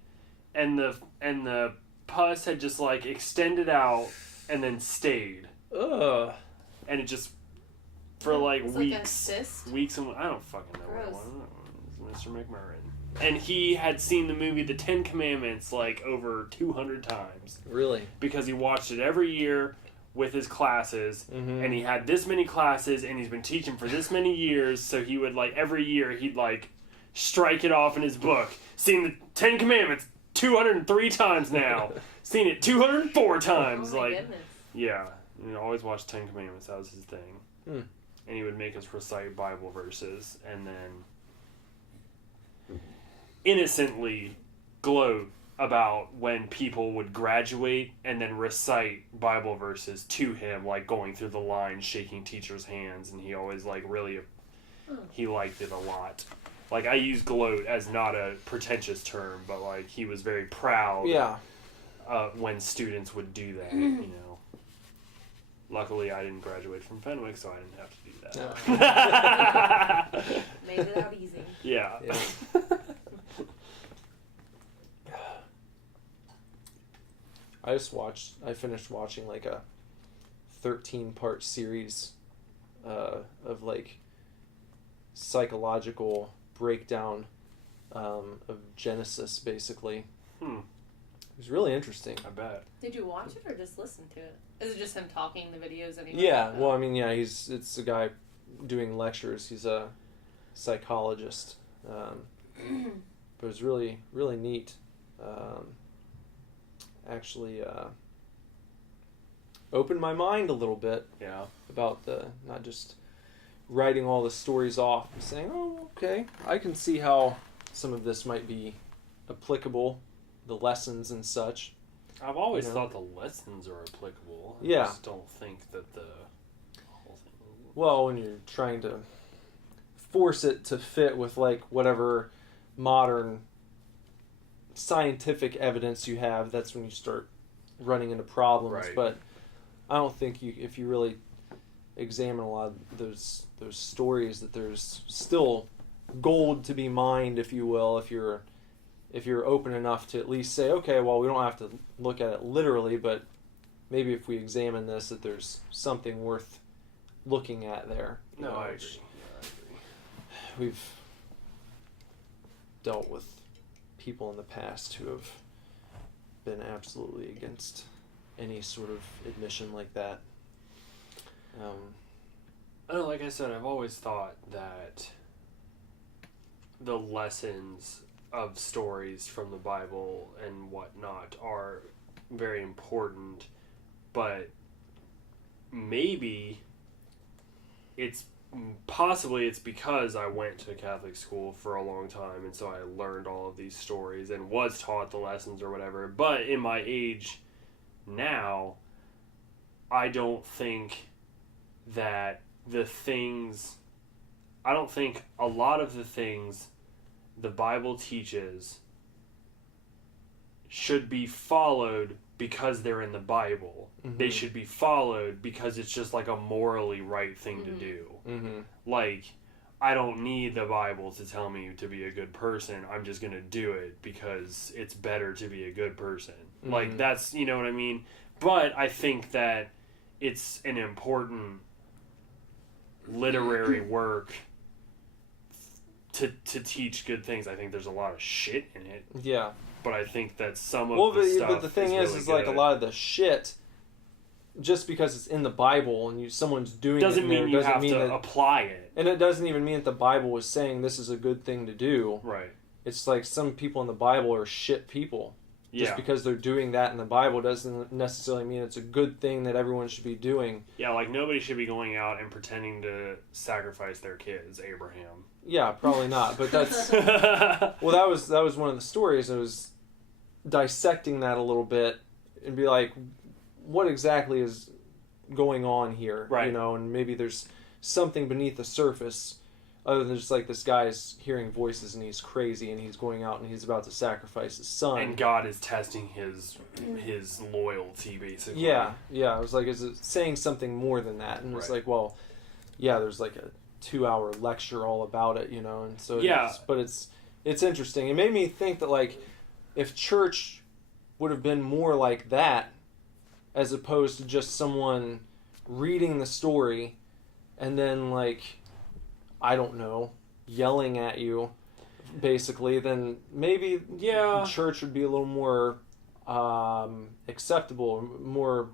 and the pus had just like extended out and then stayed. Ugh. And it just for like It's weeks. like a cyst. Weeks and I don't fucking know what it Gross. was. Mr. McMurrin. And he had seen the movie The 10 Commandments like over 200 times Really? because he watched it every year with his classes, Mm-hmm. and he had this many classes, and he's been teaching for this many years, so he would, like, every year, he'd, like, strike it off in his book. Seen the 10 Commandments 203 times now. Seen it 204 times. Oh my like, goodness. yeah. And he always watched 10 Commandments. That was his thing. Hmm. And he would make us recite Bible verses, and then innocently gloat about when people would graduate and then recite Bible verses to him, like going through the lines, shaking teachers' hands, and he always like really, he liked it a lot. Like, I use gloat as not a pretentious term, but like he was very proud. Yeah. When students would do that, you know. Luckily, I didn't graduate from Fenwick, so I didn't have to do that. No. Made it out easy. Yeah. I finished watching like a 13-part series of like psychological breakdown of Genesis, basically. It was really interesting. I bet. Did you watch it or just listen to it? Is it just him talking the videos anyway? Yeah, well, I mean, yeah, it's a guy doing lectures. He's a psychologist. But it was really, really neat. Actually, opened my mind a little bit. Yeah. About not just writing all the stories off and saying, oh, okay, I can see how some of this might be applicable, the lessons and such. I've always thought the lessons are applicable. I just don't think that the whole thing... Well, when you're trying to force it to fit with like whatever modern scientific evidence you have, that's when you start running into problems. Right. But I don't think if you really examine a lot of those stories, that there's still gold to be mined, if you will, if you're open enough to at least say, okay, well, we don't have to look at it literally, but maybe if we examine this, that there's something worth looking at there. No, I agree. We've dealt with people in the past who have been absolutely against any sort of admission like that. I know, like I said, I've always thought that the lessons of stories from the Bible and whatnot are very important, but maybe it's because I went to a Catholic school for a long time, and so I learned all of these stories and was taught the lessons or whatever. But in my age now, I don't think a lot of the things the Bible teaches should be followed because they're in the Bible. Mm-hmm. They should be followed because it's just like a morally right thing to do. Mm-hmm. Like, I don't need the Bible to tell me to be a good person. I'm just going to do it because it's better to be a good person. Mm-hmm. Like, that's, you know what I mean? But I think that it's an important literary work to teach good things. I think there's a lot of shit in it. Yeah. But I think that some of the stuff. But the thing is really like a lot of the shit, just because it's in the Bible and someone's doing doesn't it mean you have to apply it. And it doesn't even mean that the Bible was saying this is a good thing to do. Right. It's like some people in the Bible are shit people. Just because they're doing that in the Bible doesn't necessarily mean it's a good thing that everyone should be doing. Yeah, like nobody should be going out and pretending to sacrifice their kids, Abraham. Yeah, probably not. But that's well, that was one of the stories. It was dissecting that a little bit and be like, what exactly is going on here? Right. You know, and maybe there's something beneath the surface other than just like this guy's hearing voices and he's crazy and he's going out and he's about to sacrifice his son. And God is testing his loyalty, basically. Yeah. I was like, is it saying something more than that? And it's like, well, yeah, there's like a 2-hour lecture all about it, you know, and so it's interesting. It made me think that like if church would have been more like that as opposed to just someone reading the story and then like, I don't know, yelling at you basically, then maybe church would be a little more acceptable, more.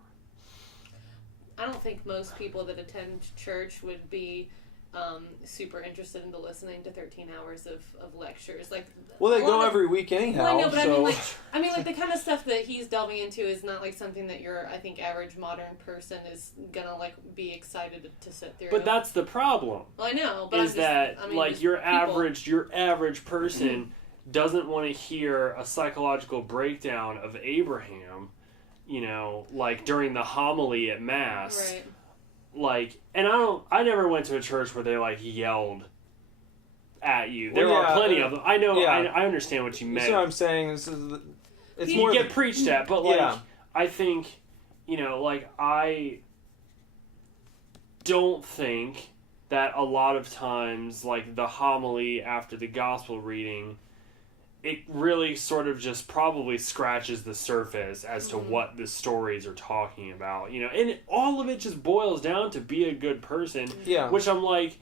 I don't think most people that attend church would be super interested into listening to 13 hours of lectures. Like, well, they go every week anyhow. Well, I know, but so. I mean, like the kind of stuff that he's delving into is not like something that your, I think, average modern person is gonna like be excited to sit through. But that's the problem. Well, I know, but your average person doesn't want to hear a psychological breakdown of Abraham, you know, like during the homily at Mass. Right. Like, and I never went to a church where they like yelled at you. There Well, are plenty of them. I know, yeah. I understand what you meant. You see what I'm saying? It's You more get preached at, but like, Yeah. I think, you know, like, I don't think that a lot of times, like, the homily after the gospel reading, it really sort of just probably scratches the surface as to what the stories are talking about, you know, and all of it just boils down to be a good person, Yeah. which I'm like,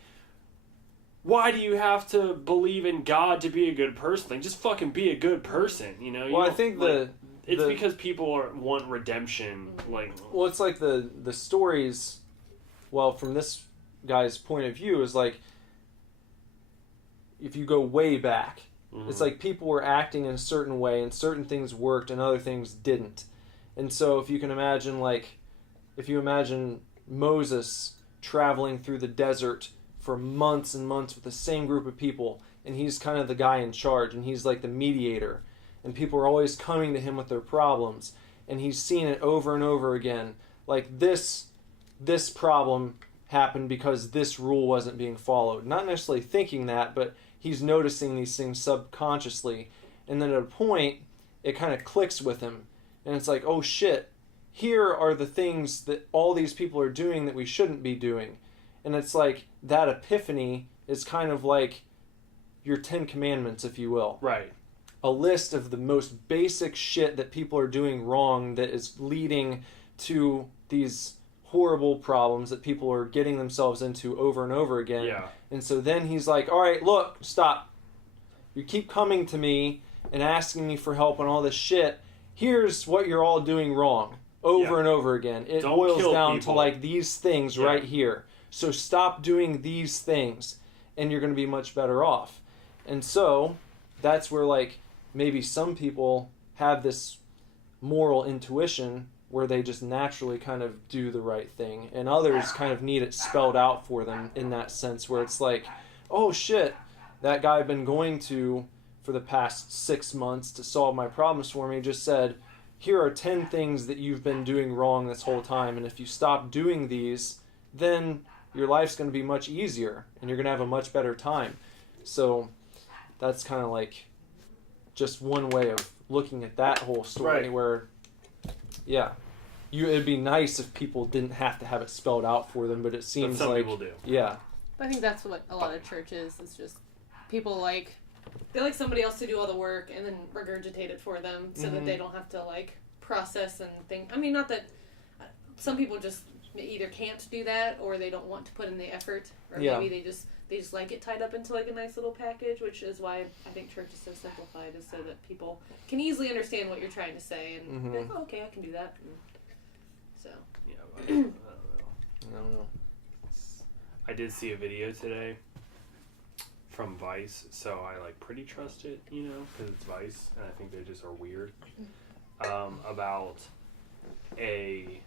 why do you have to believe in God to be a good person? Like, just fucking be a good person, you know? Well, I think It's because people want redemption, like... Well, it's like the stories, well, from this guy's point of view, is like, if you go way back, it's like people were acting in a certain way, and certain things worked, and other things didn't. And so if you can imagine, like, if you imagine Moses traveling through the desert for months and months with the same group of people, and he's kind of the guy in charge, and he's like the mediator, and people are always coming to him with their problems, and he's seen it over and over again. Like, this problem happened because this rule wasn't being followed. Not necessarily thinking that, but he's noticing these things subconsciously. And then at a point, it kind of clicks with him. And it's like, oh shit, here are the things that all these people are doing that we shouldn't be doing. And it's like, that epiphany is kind of like your 10 Commandments, if you will. Right. A list of the most basic shit that people are doing wrong that is leading to these horrible problems that people are getting themselves into over and over again. Yeah. And so then he's like, all right, look, stop. You keep coming to me and asking me for help on all this shit. Here's what you're all doing wrong over and over again. It Don't boils kill down people. to like these things right here. So stop doing these things and you're going to be much better off. And so that's where like maybe some people have this moral intuition where they just naturally kind of do the right thing, and others kind of need it spelled out for them in that sense where it's like, oh shit, that guy I've been going to for the past 6 months to solve my problems for me just said, here are 10 things that you've been doing wrong this whole time, and if you stop doing these, then your life's going to be much easier and you're going to have a much better time. So that's kind of like just one way of looking at that whole story. Right. Where it'd be nice if people didn't have to have it spelled out for them, but it seems some like people do. Yeah. I think that's what a lot of churches is, just people they like somebody else to do all the work and then regurgitate it for them so that they don't have to like process and think. I mean, not that some people just either can't do that or they don't want to put in the effort, or maybe they just like it tied up into like a nice little package, which is why I think church is so simplified, is so that people can easily understand what you're trying to say and be like, oh, okay, I can do that. And so Yeah, I don't know. I don't know. I did see a video today from Vice, so I like pretty trust it, you know, because it's Vice, and I think they just are weird. About a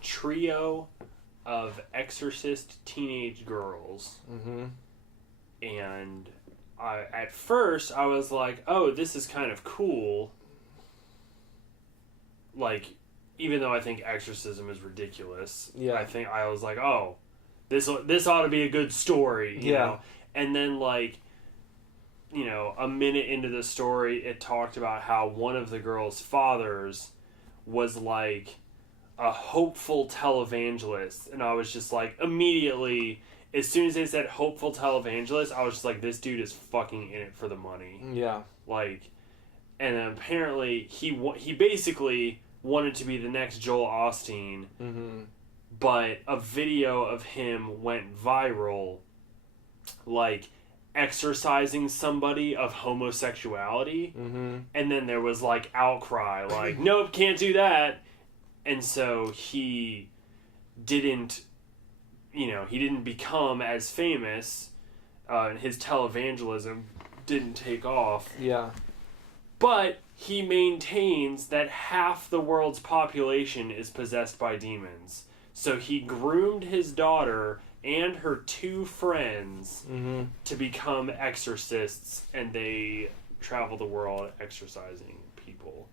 trio of exorcist teenage girls, and at first I was like, oh, this is kind of cool, like, even though I think exorcism is ridiculous, I was like, oh, this ought to be a good story, you know? And then, like, you know, a minute into the story, it talked about how one of the girls' fathers was, like, a hopeful televangelist. And I was just, like, immediately, as soon as they said hopeful televangelist, I was just like, this dude is fucking in it for the money. Yeah. Like, and apparently, he basically wanted to be the next Joel Osteen, but a video of him went viral, like, exorcising somebody of homosexuality, and then there was, like, outcry, like, nope, can't do that, and so he didn't become as famous, his televangelism didn't take off. Yeah. But he maintains that half the world's population is possessed by demons. So he groomed his daughter and her two friends to become exorcists, and they travel the world exorcising people.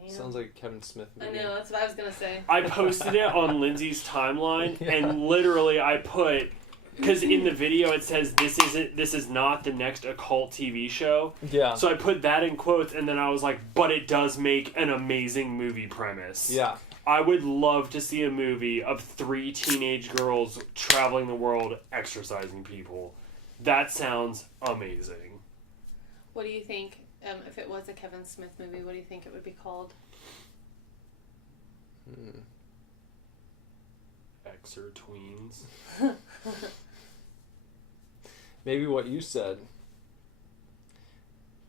Damn. Sounds like a Kevin Smith movie. I know, that's what I was gonna say. I posted it on Lindsay's timeline, and literally I put, because in the video it says this is not the next occult TV show. Yeah. So I put that in quotes, and then I was like, but it does make an amazing movie premise. Yeah. I would love to see a movie of 3 teenage girls traveling the world exorcising people. That sounds amazing. What do you think, if it was a Kevin Smith movie, what do you think it would be called? Exor-tweens. Maybe what you said.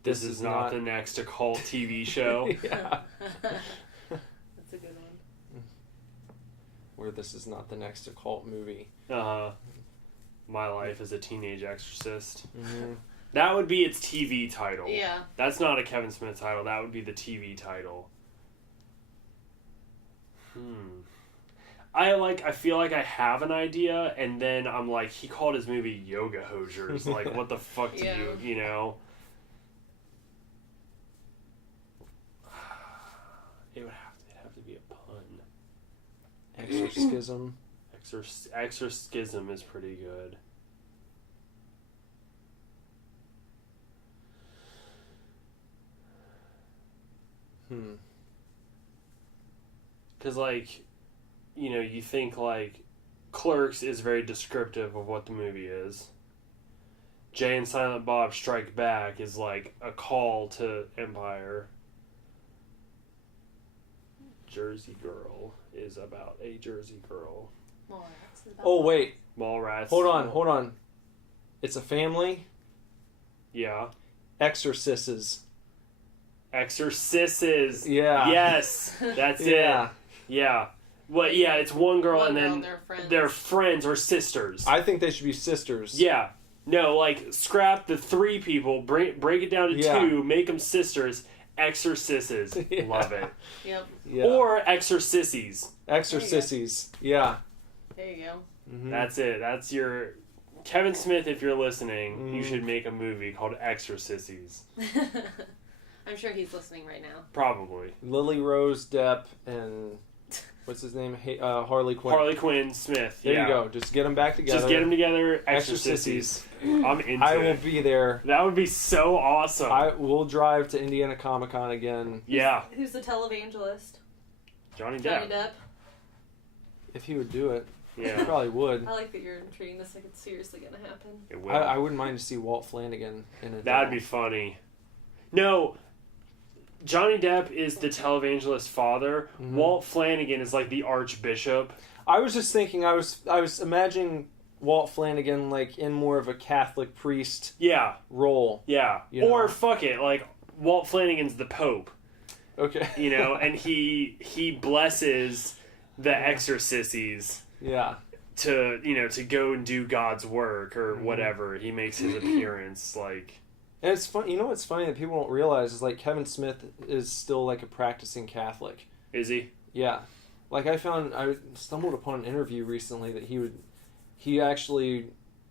This is not the next occult TV show. Yeah. That's a good one. Where this is not the next occult movie. My Life as a Teenage Exorcist. Mm-hmm. That would be its TV title. Yeah. That's not a Kevin Smith title. That would be the TV title. I feel like I have an idea, and then I'm like, he called his movie Yoga Hosers. Like, what the fuck do you know? It would have to be a pun. Exorcism. Exorcism is pretty good. Because, like, you know, you think, like, Clerks is very descriptive of what the movie is. Jay and Silent Bob Strike Back is, like, a call to Empire. Jersey Girl is about a Jersey girl. Mallrats is about Oh, wait. Mallrats. Hold on. It's a family. Yeah. Exorcists. Exorcists. Yeah. Yes. That's Yeah. it. Yeah. Well, yeah, it's one girl One and girl then and they're friends or sisters. I think they should be sisters. Yeah. No, like, scrap the 3 people, break it down to 2, make them sisters. Exorcists. Yeah. Love it. Yep. Yeah. Or exorcissies. Exorcists. Yeah. There you go. Mm-hmm. That's it. That's your... Kevin Smith, if you're listening, you should make a movie called Exorcissies. I'm sure he's listening right now. Probably. Lily Rose Depp and what's his name? Harley Quinn. Harley Quinn Smith. There you go. Just get them back together. Just get them together. Exorcists. I'm into I it. will be there. That would be so awesome. I will drive to Indiana Comic Con again. Yeah. Who's the televangelist? Johnny Depp. Johnny Depp. If he would do it. Yeah. He probably would. I like that you're treating this like it's seriously gonna happen. It will. I wouldn't mind to see Walt Flanagan in it. That'd be funny. No, Johnny Depp is the televangelist father. Mm-hmm. Walt Flanagan is like the archbishop. I was just thinking. I was imagining Walt Flanagan like in more of a Catholic priest Yeah. role. Yeah. You know? Or fuck it, like Walt Flanagan's the Pope. Okay. You know, and he blesses the exorcists Yeah. to go and do God's work or Mm-hmm. whatever. He makes his appearance like. And it's fun. You know what's funny that people don't realize is like Kevin Smith is still like a practicing Catholic. Is he? Yeah. Like I stumbled upon an interview recently that he actually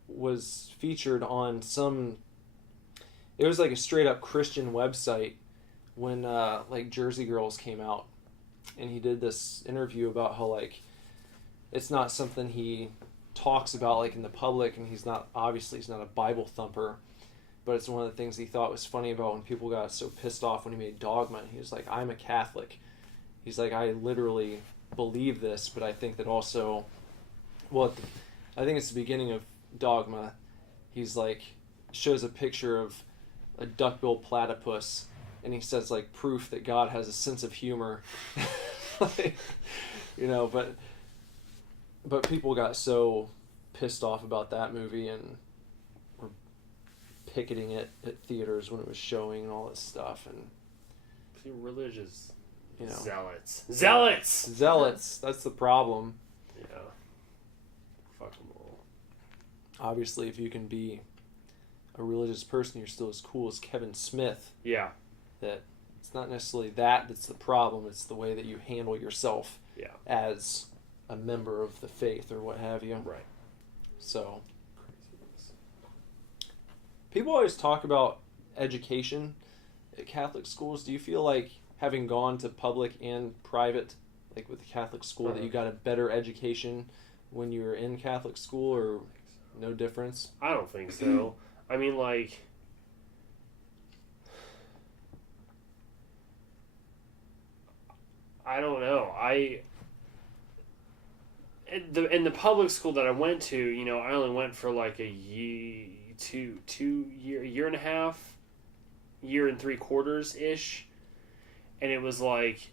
was featured on it was like a straight up Christian website when like Jersey Girls came out, and he did this interview about how like it's not something he talks about like in the public, and he's not a Bible thumper, but it's one of the things he thought was funny about when people got so pissed off when he made Dogma. He was like, I'm a Catholic. He's like, I literally believe this, but I think that also, I think it's the beginning of Dogma. He's like, shows a picture of a duck-billed platypus, and he says like proof that God has a sense of humor. Like, you know, but people got so pissed off about that movie and were picketing it at theaters when it was showing and all this stuff, and Religious. you know, Zealots. That's the problem. Yeah. Fuck them all. Obviously, if you can be a religious person, you're still as cool as Kevin Smith. Yeah. That it's not necessarily that's the problem. It's the way that you handle yourself Yeah. as a member of the faith or what have you. Right. So, people always talk about education at Catholic schools? Do you feel like having gone to public and private, like with the Catholic school, that you got a better education when you were in Catholic school, or no difference? I don't think so. I mean, like, I don't know. In the public school that I went to, you know, I only went for like a year and a half, year and 3/4 ish, and it was like,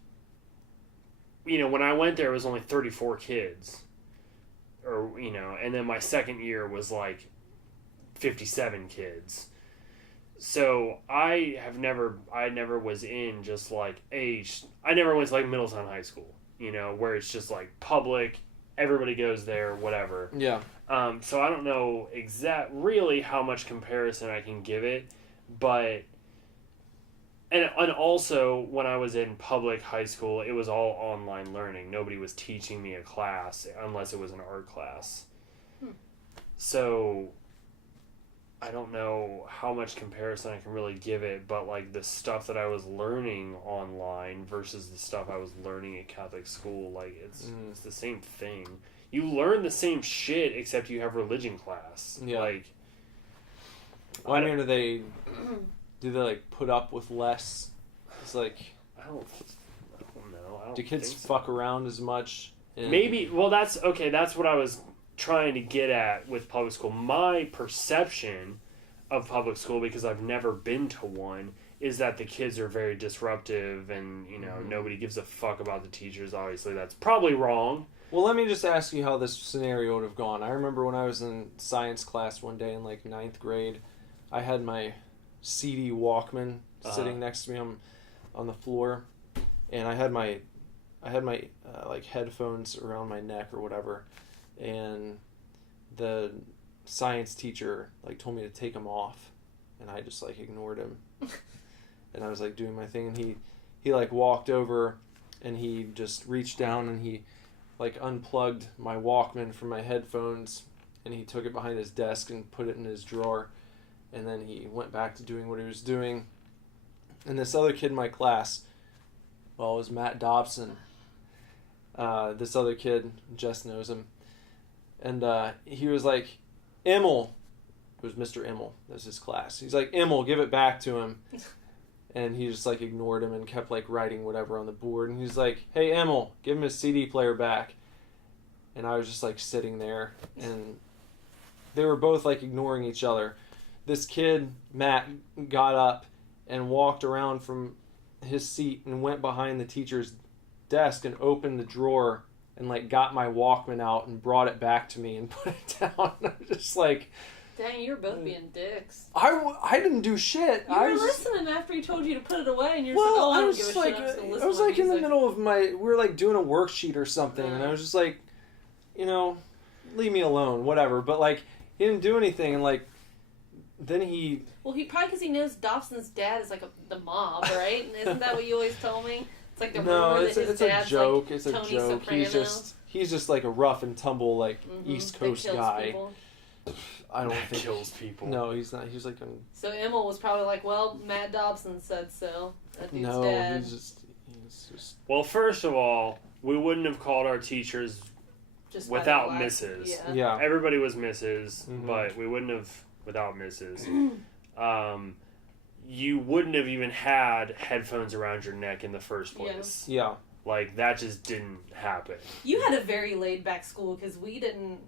you know, when I went there, it was only 34 kids, or, you know, and then my second year was like 57 kids. So I never was in just like I never went to like Middletown High School, you know, where it's just like public, everybody goes there, whatever. Yeah. So I don't know really how much comparison I can give it, but and also when I was in public high school, it was all online learning. Nobody was teaching me a class unless it was an art class. So I don't know how much comparison I can really give it, but like the stuff that I was learning online versus the stuff I was learning at Catholic school, like it's the same thing. You learn the same shit except you have religion class. Yeah. Like, well, I mean, do they like put up with less? It's like, I don't know. Do kids think so. fuck around as much? Maybe. Well, that's what I was trying to get at with public school. My perception of public school, because I've never been to one, is that the kids are very disruptive and, you know, nobody gives a fuck about the teachers. Obviously, that's probably wrong. Well, let me just ask you how this scenario would have gone. I remember when I was in science class one day in like 9th grade, I had my CD Walkman sitting next to me on the floor, and I had my like headphones around my neck or whatever, and the science teacher like told me to take them off, and I just like ignored him, and I was like doing my thing, and he like walked over, and he just reached down and he like unplugged my Walkman from my headphones, and he took it behind his desk and put it in his drawer, and then he went back to doing what he was doing. And this other kid in my class, well, it was Matt Dobson. This other kid, Jess knows him, and he was like, Emil, it was Mr. Emil, that was his class. He's like, Emil, give it back to him. And he just like ignored him and kept like writing whatever on the board. And he's like, hey, Emil, give him his CD player back. And I was just like sitting there, and they were both like ignoring each other. This kid, Matt, got up and walked around from his seat and went behind the teacher's desk and opened the drawer and like got my Walkman out and brought it back to me and put it down. I was just like, dang, you're both being dicks. I didn't do shit. You were listening after he told you to put it away, and you're just like, oh, I don't give a shit. I'm just gonna listen. I was like in the middle of we were like doing a worksheet or something, and I was just like, you know, leave me alone, whatever. But like, he didn't do anything, and like, then he... Well, he probably, because he knows Dobson's dad is like the mob, right? Isn't that what you always told me? It's like the rumor that his dad's a joke. Like it's a Tony joke. Soprano. He's just like a rough and tumble like East Coast guy. People. I don't think kills people. No, he's not. He's like So Emil was probably like, well, Matt Dobson said so. That dude's no, dad. he's just. Well, first of all, we wouldn't have called our teachers just without Mrs. Yeah. Everybody was Mrs., but we wouldn't have without Mrs. You wouldn't have even had headphones around your neck in the first place. Yeah. Like, that just didn't happen. You had a very laid-back school, because we didn't...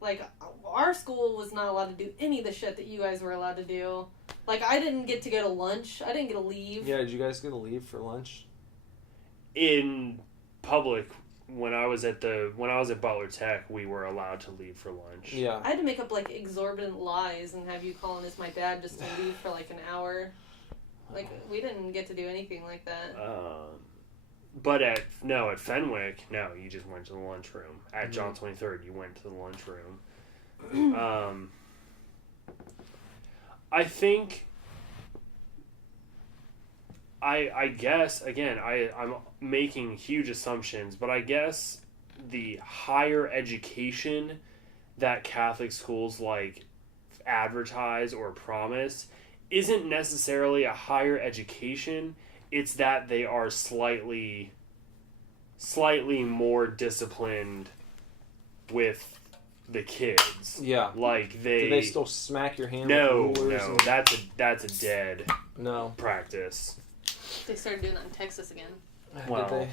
Like, our school was not allowed to do any of the shit that you guys were allowed to do. Like, I didn't get to go to lunch. I didn't get to leave. Yeah, did you guys get to leave for lunch? In public, when I was at Butler Tech, we were allowed to leave for lunch. Yeah. I had to make up, like, exorbitant lies and have you calling as my dad just to leave for, like, an hour. Like, we didn't get to do anything like that. But at Fenwick, no, you just went to the lunchroom. At John 23rd, you went to the lunchroom. I think, I guess, again, I'm making huge assumptions, but I guess the higher education that Catholic schools, like, advertise or promise isn't necessarily a higher education. It's that they are slightly more disciplined with the kids. Yeah. Like Do they still smack your hand No, with rulers? no, that's a dead practice. They started doing that in Texas again. Well, Did they?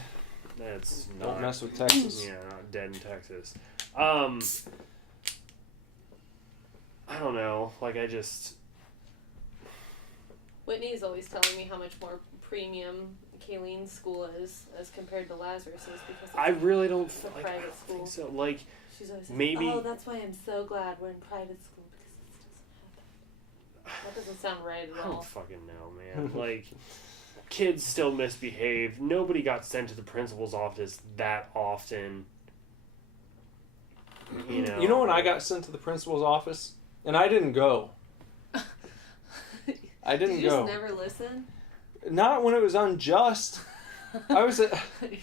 That's Don't not... mess with Texas. Yeah, not dead in Texas. I don't know. Like, Whitney's always telling me how much more premium Kayleen's school is as compared to Lazarus's because I really don't it's a private school. think so. Like, She's always maybe... like, oh, that's why I'm so glad we're in private school because this doesn't have that. That doesn't sound right at I all. don't fucking know, man. Like, kids still misbehave. Nobody got sent to the principal's office that often. You know. You know when I got sent to the principal's office? And I didn't go. I didn't Did you go. just never listen? Not when it was unjust. I was You're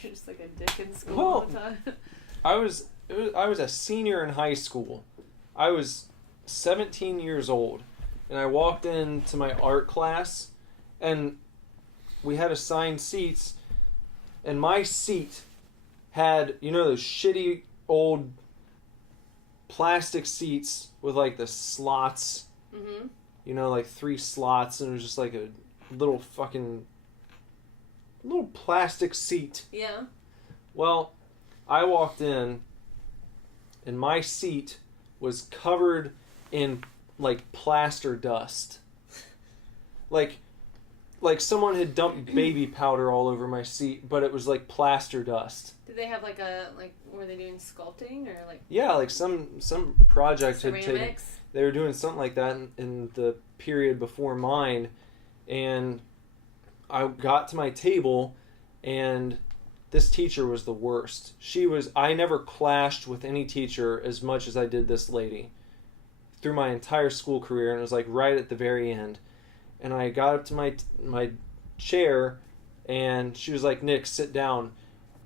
just like a dick in school all the time. I was a senior in high school. I was 17 years old, and I walked into my art class, and we had assigned seats, and my seat had, you know, those shitty old plastic seats with like the slots, you know, like 3 slots, and it was just like a little plastic seat. Yeah. Well, I walked in, and my seat was covered in like plaster dust. Like someone had dumped baby powder all over my seat, but it was like plaster dust. Did they have were they doing sculpting or like? Yeah, like some project had taken. Ceramics? They were doing something like that in the period before mine, and I got to my table, and this teacher was the worst. I never clashed with any teacher as much as I did this lady through my entire school career, and it was like right at the very end. And I got up to my chair, and she was like, "Nick, sit down."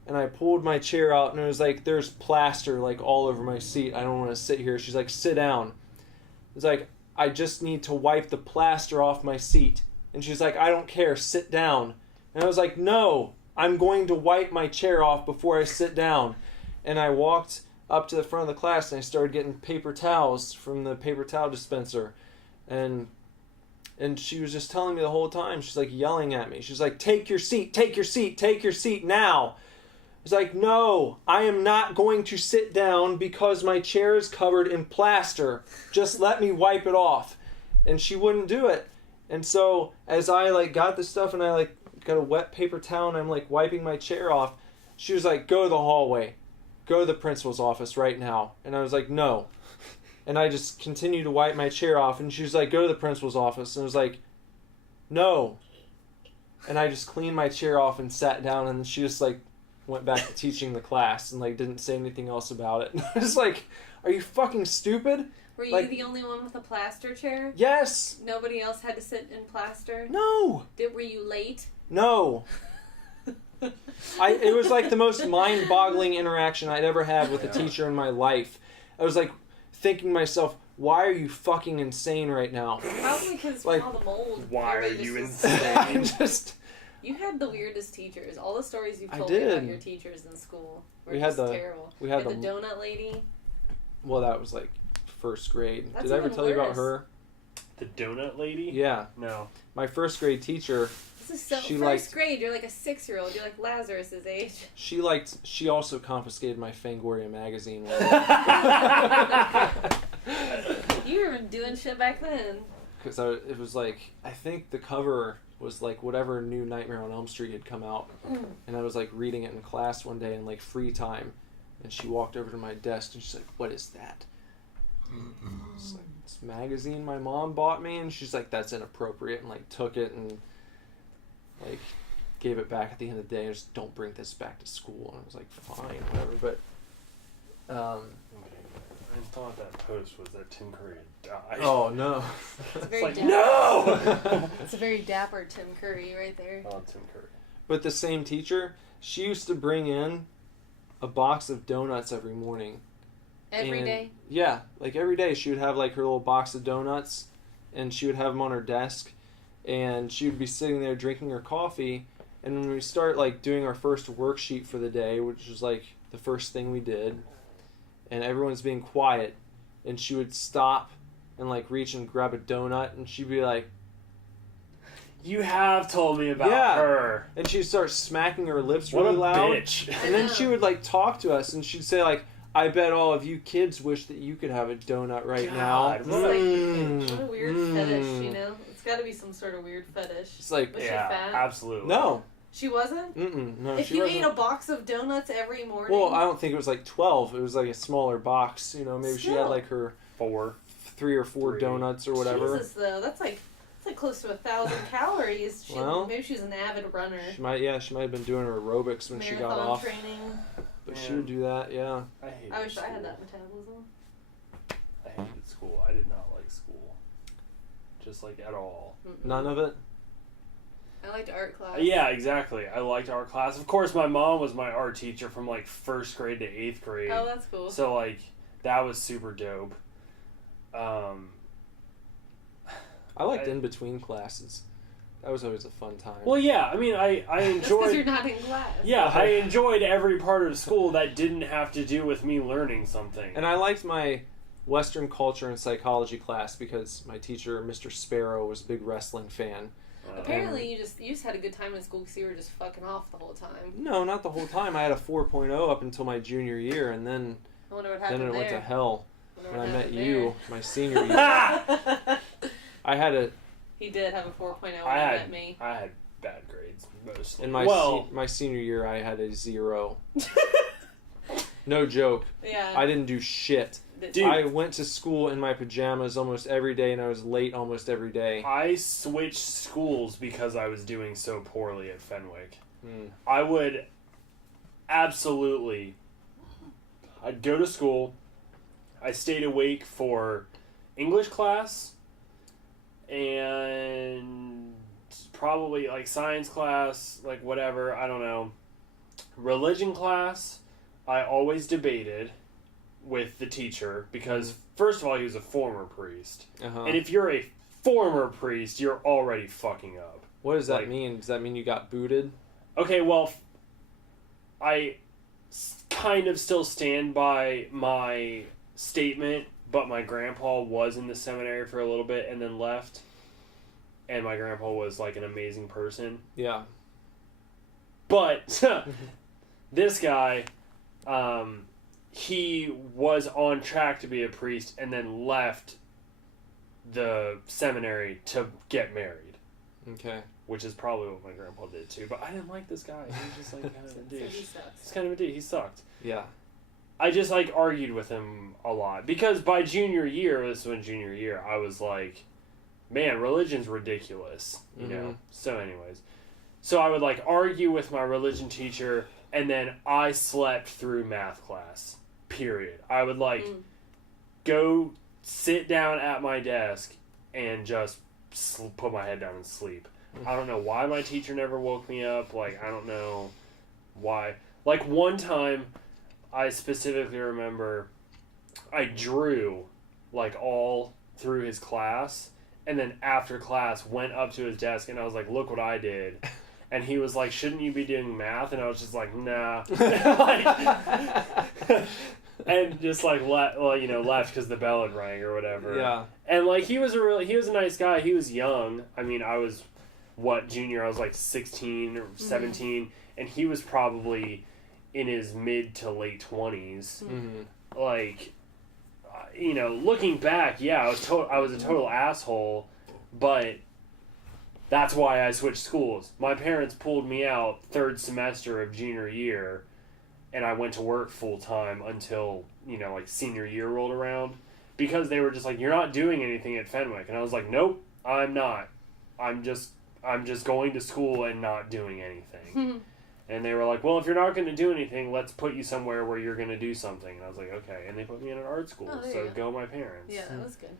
And I pulled my chair out, and it was like, there's plaster like all over my seat. I don't want to sit here. She's like, "Sit down." It's like, "I just need to wipe the plaster off my seat." And she's like, "I don't care, sit down." And I was like, "No, I'm going to wipe my chair off before I sit down." And I walked up to the front of the class, and I started getting paper towels from the paper towel dispenser. And she was just telling me the whole time, she's like yelling at me. She's like, take your seat now." It's like, "No, I am not going to sit down because my chair is covered in plaster. Just let me wipe it off." And she wouldn't do it. And so as I like got the stuff and I like got a wet paper towel and I'm like wiping my chair off, she was like, "Go to the hallway. Go to the principal's office right now." And I was like, "No." And I just continued to wipe my chair off, and she was like, "Go to the principal's office." And I was like, "No." And I just cleaned my chair off and sat down, and she just like went back to teaching the class and like didn't say anything else about it. And I was like, "Are you fucking stupid?" Were you like, the only one with a plaster chair? Yes. Nobody else had to sit in plaster? No. Were you late? No. It was like the most mind-boggling interaction I'd ever had with a teacher in my life. I was like thinking to myself, "Why are you fucking insane right now?" Probably because like, all the mold. Why are Everybody you just insane? You had the weirdest teachers. All the stories you've I told me about did. your teachers in school were We just had the- terrible. we had the the- donut lady. Well, that was like first grade. That's Did I ever even tell you about worse. her? The donut lady? Yeah. No. My first grade teacher, This is so She first liked- grade. You're like a 6-year-old. You're like Lazarus's age. she also confiscated my Fangoria magazine. You were doing shit back then. Because it was like, I think the cover was like whatever new Nightmare on Elm Street had come out. And I was like reading it in class one day in like free time. And she walked over to my desk and she's like, "What is that?" It's like, "This magazine my mom bought me." And she's like, "That's inappropriate," and like took it and like gave it back at the end of the day. And just, "Don't bring this back to school." And I was like, "Fine, whatever." But I thought that post was that Tim Curry had died. oh no. It's very like, dapper. no! It's a very dapper Tim Curry right there. Oh, Tim Curry. But the same teacher, she used to bring in a box of donuts every morning. Every day. Yeah, like every day she would have like her little box of donuts, and she would have them on her desk. and she would be sitting there drinking her coffee, and when we start like doing our first worksheet for the day, which was like the first thing we did, and everyone's being quiet, and she would stop and like reach and grab a donut, and she'd be like, You have told me about Yeah. her. and she'd start smacking her lips What really a loud, bitch. and then she would like talk to us, and she'd say like, I bet all of you kids wish that you could have a donut right now. God, It's like, Mm, what a weird mm. fetish, you know? It's got to be some sort of weird fetish. It's like, Was she Yeah, fat? absolutely. no, She wasn't? no, If she you wasn't. ate a box of donuts every morning. Well, I don't think it was like 12. It was like a smaller box. You know, maybe she had Still. like her 4. 3 or 4 Three. donuts or whatever. Jesus, though, that's like close to 1,000 calories. Well, maybe she's an avid runner. She might have been doing her aerobics when she got Marathon off. training. But she Man. would do that, yeah. I wish I had that metabolism. I hated school. I did not like school. Just like at all. Mm-mm. None of it. I liked art class. Yeah, exactly. I liked art class. Of course, my mom was my art teacher from like 1st grade to 8th grade. Oh, that's cool. So like that was super dope. I liked I- in between classes. That was always a fun time. Well, yeah. I mean, I That's because you're enjoyed. not in class. Yeah, I enjoyed every part of school that didn't have to do with me learning something. And I liked my Western culture and psychology class because my teacher, Mr. Sparrow, was a big wrestling fan. Apparently, you just had a good time in school because you were just fucking off the whole time. No, not the whole time. I had a 4.0 up until my junior year, and then I wonder what then happened it went to there. hell Wonder when what I met happened you, my senior year. there. I had a He did have a 4.0 when he I had met me. I had bad grades mostly. in my well, my senior year. I had a 0. No joke. Yeah. I didn't do shit. Dude. I went to school in my pajamas almost every day, and I was late almost every day. I switched schools because I was doing so poorly at Fenwick. Mm. I would absolutely. I'd go to school. I stayed awake for English class and probably like science class, like whatever, I don't know. Religion class, I always debated with the teacher because, first of all, he was a former priest. Uh-huh. And if you're a former priest, you're already fucking up. What does that like- mean? Does that mean you got booted? Okay, well, I kind of still stand by my statement, but my grandpa was in the seminary for a little bit and then left. And my grandpa was like an amazing person. Yeah. But this guy, he was on track to be a priest and then left the seminary to get married. Okay. Which is probably what my grandpa did too. But I didn't like this guy. He was just like kind of a So he douche. sucks. He's kind of a douche. He sucked. Yeah. I just like argued with him a lot. Because by junior year, this was junior year, I was like, man, religion's ridiculous. You know? So anyways. So I would like argue with my religion teacher, and then I slept through math class. Period. I would like go sit down at my desk and just put my head down and sleep. I don't know why my teacher never woke me up. Like, I don't know why. Like, one time, I specifically remember I drew, like, all through his class. And then after class, went up to his desk and I was like, look what I did. And he was like, shouldn't you be doing math? And I was just like, nah. And just like left because the bell had rang or whatever. Yeah. And like he was a nice guy. He was young. I mean, I was junior? I was like 16 or 17, and he was probably in his mid to late 20s. Mm-hmm. Like, looking back, yeah, I was a total asshole, but that's why I switched schools. My parents pulled me out third semester of junior year, and I went to work full time until, like senior year rolled around, because they were just like, you're not doing anything at Fenwick. And I was like, nope, I'm not. I'm just going to school and not doing anything. And they were like, well, if you're not going to do anything, let's put you somewhere where you're going to do something. And I was like, okay. And they put me in an art school. Oh, there So you go my parents. Yeah, that was good.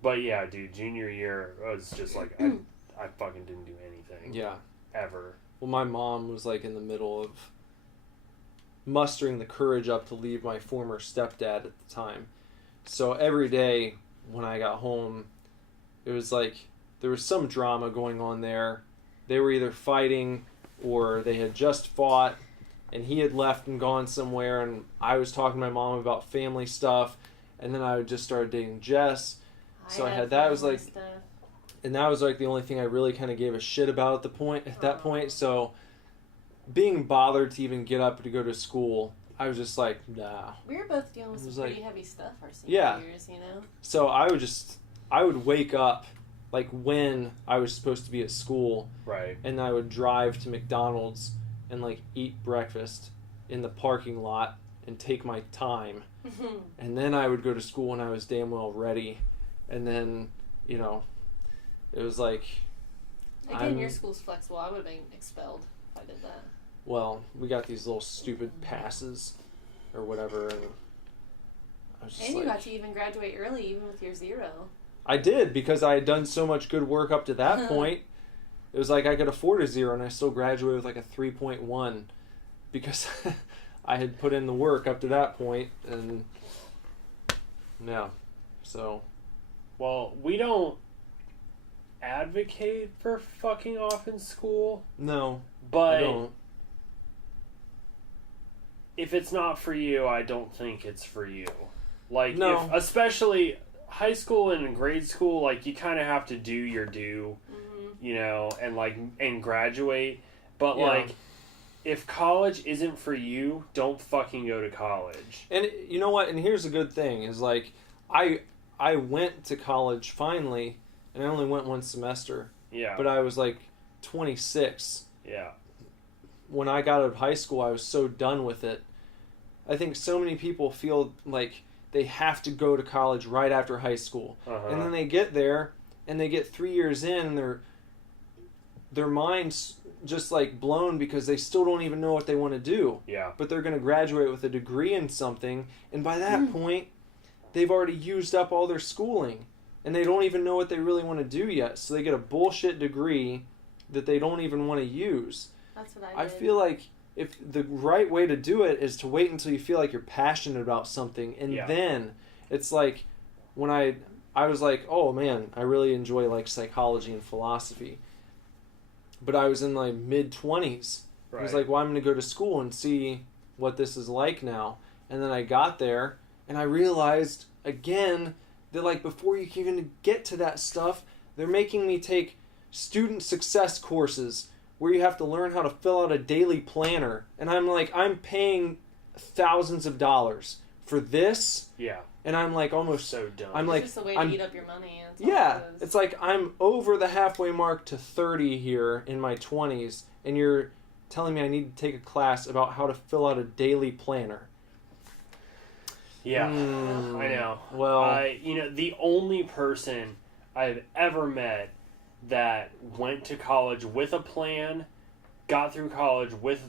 But yeah, dude, junior year was just like, I fucking didn't do anything. Yeah. Ever. Well, my mom was like in the middle of mustering the courage up to leave my former stepdad at the time. So every day when I got home, it was like there was some drama going on there. They were either fighting or they had just fought, and he had left and gone somewhere, and I was talking to my mom about family stuff, and then I just started dating Jess. So I had that. It was like, and that was like the only thing I really kind of gave a shit about at that point. So being bothered to even get up to go to school, I was just like, nah. We were both dealing with some pretty heavy stuff our senior years, you know? So I would wake up like when I was supposed to be at school. Right. And I would drive to McDonald's and like eat breakfast in the parking lot and take my time. And then I would go to school when I was damn well ready. And then, you know, it was like... Again, your school's flexible. I would have been expelled if I did that. Well, we got these little stupid passes or whatever, and I was just you got to even graduate early, even with your 0. I did, because I had done so much good work up to that point. It was like I could afford a 0, and I still graduated with like a 3.1 because I had put in the work up to that point, and yeah, so... Well, we don't advocate for fucking off in school. No, but I don't. If it's not for you, I don't think it's for you. Like, no. Especially high school and grade school, like, you kind of have to do your due, you know, and graduate. But, like, if college isn't for you, don't fucking go to college. And you know what? And here's a good thing, is, like, I went to college finally, and I only went one semester. Yeah. But I was, like, 26. Yeah. When I got out of high school, I was so done with it. I think so many people feel like they have to go to college right after high school. And then they get there, and they get 3 years in, and their mind's just, like, blown because they still don't even know what they want to do. Yeah. But they're going to graduate with a degree in something, and by that point, they've already used up all their schooling, and they don't even know what they really want to do yet. So they get a bullshit degree that they don't even want to use. That's what I did. I feel like if the right way to do it is to wait until you feel like you're passionate about something, and then it's like when I was like, oh man, I really enjoy like psychology and philosophy, but I was in my mid-20s. I was like, well, I'm going to go to school and see what this is like now. And then I got there, and I realized again that like before you can even get to that stuff, they're making me take student success courses where you have to learn how to fill out a daily planner. And I'm like, I'm paying thousands of dollars for this. Yeah. And I'm like almost so dumb. I'm like, it's just a way to eat up your money. It's like I'm over the halfway mark to 30 here in my 20s, and you're telling me I need to take a class about how to fill out a daily planner. Yeah, I know. Well, the only person I've ever met that went to college with a plan, got through college with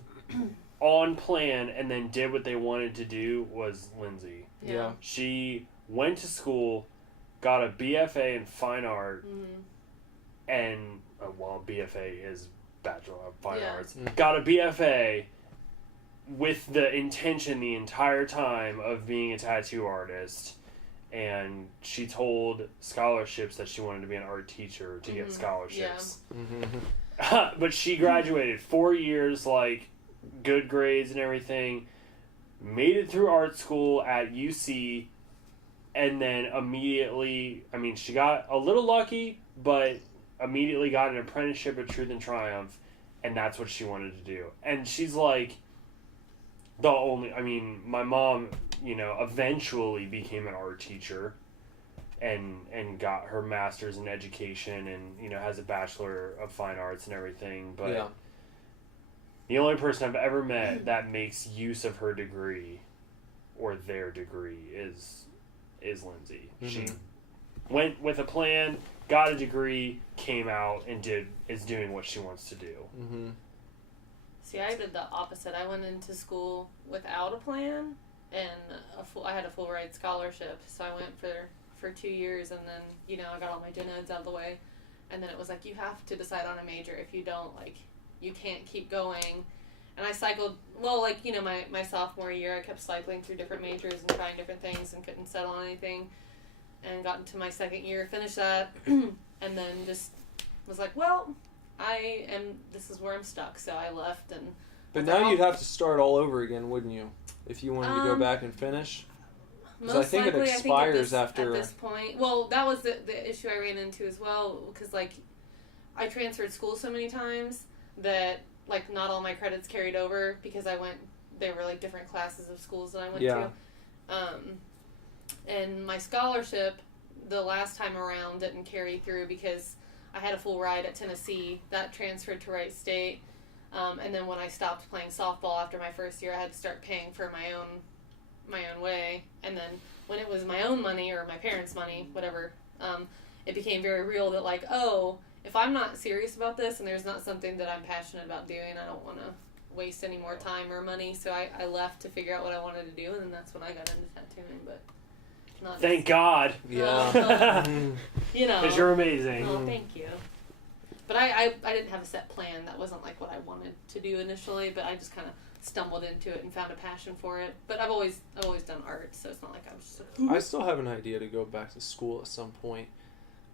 on plan, and then did what they wanted to do was Lindsay. Yeah. She went to school, got a BFA in fine art, and BFA is Bachelor of Fine Arts. Got a BFA with the intention the entire time of being a tattoo artist, and she told scholarships that she wanted to be an art teacher to get scholarships. But she graduated 4 years, like, good grades and everything, made it through art school at UC, and then immediately, I mean, she got a little lucky, but immediately got an apprenticeship at Truth and Triumph, and that's what she wanted to do. And she's like, my mom, eventually became an art teacher and got her master's in education and, has a Bachelor of Fine Arts and everything. But the only person I've ever met that makes use of her degree or their degree is Lindsay. She went with a plan, got a degree, came out, and is doing what she wants to do. See, I did the opposite. I went into school without a plan, and I had a full ride scholarship. So I went for 2 years, and then I got all my gen eds out of the way, and then it was like you have to decide on a major. If you don't, you can't keep going. And I cycled. Well, my sophomore year, I kept cycling through different majors and trying different things, and couldn't settle on anything. and got into my second year, finished that, and then just was like, well, this is where I'm stuck, so I left. And But now you'd have to start all over again, wouldn't you? If you wanted to go back and finish? Because I think it expires after... At this point. Well, that was the issue I ran into as well, because, like, I transferred schools so many times that, like, not all my credits carried over because they were, like, different classes of schools that I went to. And my scholarship, the last time around, didn't carry through because I had a full ride at Tennessee. That transferred to Wright State. And then when I stopped playing softball after my first year, I had to start paying for my own way. And then when it was my own money or my parents' money, whatever, it became very real that, like, oh, if I'm not serious about this and there's not something that I'm passionate about doing, I don't want to waste any more time or money. So I left to figure out what I wanted to do, and then that's when I got into tattooing. But not Thank God. Yeah. You know. Because you're amazing. Oh, thank you. But I didn't have a set plan. That wasn't like what I wanted to do initially, but I just kind of stumbled into it and found a passion for it. But I've always done art, so it's not like I was just like, I still have an idea to go back to school at some point.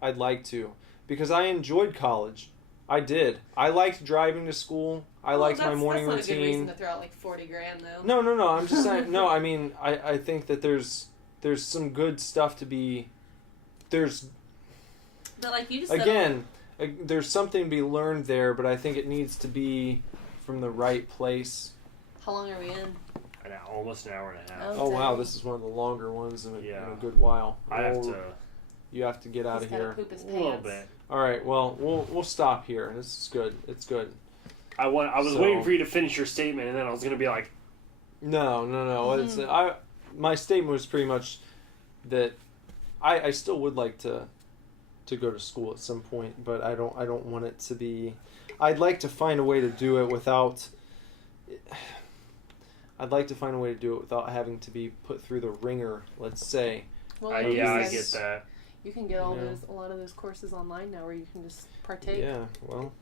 I'd like to. Because I enjoyed college. I did. I liked driving to school. I liked my morning routine. That's not a good reason to throw out like $40,000 though. No. I'm just saying. No, I mean, I think that there's some good stuff to be. But like you just again, there's something to be learned there, but I think it needs to be from the right place. How long are we in? Almost an hour and a half. Oh wow, this is one of the longer ones in a good while. You have to get out of here. Poop his a little pants. bit. All right, well, we'll stop here. This is good. It's good. I was waiting for you to finish your statement, and then I was going to be like... No. Mm-hmm. My statement was pretty much that I still would like to go to school at some point, but I don't want it to be... I'd like to find a way to do it without... I'd like to find a way to do it without having to be put through the ringer, let's say. Well, I get that. You can get a lot of those courses online now where you can just partake. Yeah, well...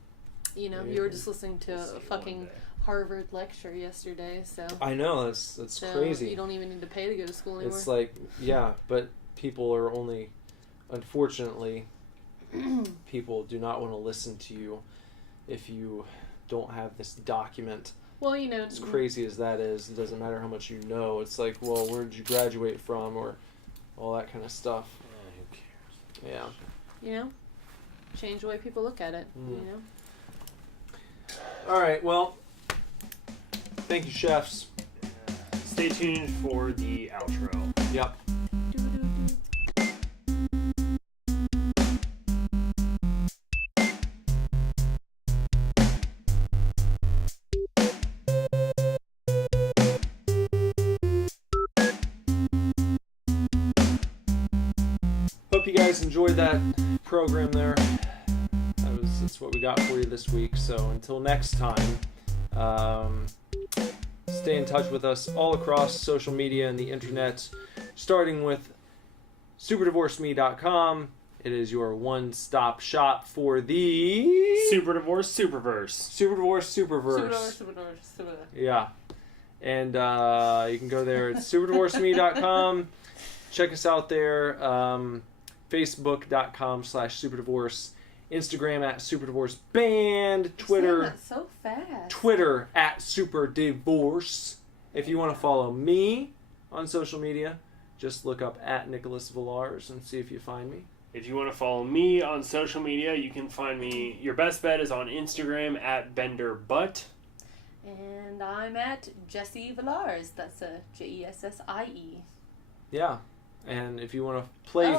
You know, you were just listening to a fucking Harvard lecture yesterday, so... I know, that's crazy. You don't even need to pay to go to school anymore. It's like, yeah, but people are only... Unfortunately, people do not want to listen to you if you don't have this document. Well, you know... As crazy as that is, it doesn't matter how much you know. It's like, well, where did you graduate from, or all that kind of stuff. Who cares? Yeah. You know? Change the way people look at it, you know? All right, well, thank you, chefs. Stay tuned for the outro. Yep. Hope you guys enjoyed that program there. That's what we got for you this week. So until next time, stay in touch with us all across social media and the internet, starting with SuperDivorceMe.com. It is your one-stop shop for the Super Divorce Superverse. Super Divorce Superverse. Super. Yeah. And you can go there at SuperDivorceMe.com. Check us out there. Facebook.com/SuperDivorce. Instagram at SuperDivorceBand. Twitter. You're saying that so fast. Twitter at SuperDivorce. If you want to follow me on social media, just look up at Nicholas Villars and see if you find me. If you want to follow me on social media, you can find me. Your best bet is on Instagram at BenderButt. And I'm at Jessie Villars. That's a Jessie. Yeah. And if you want to play...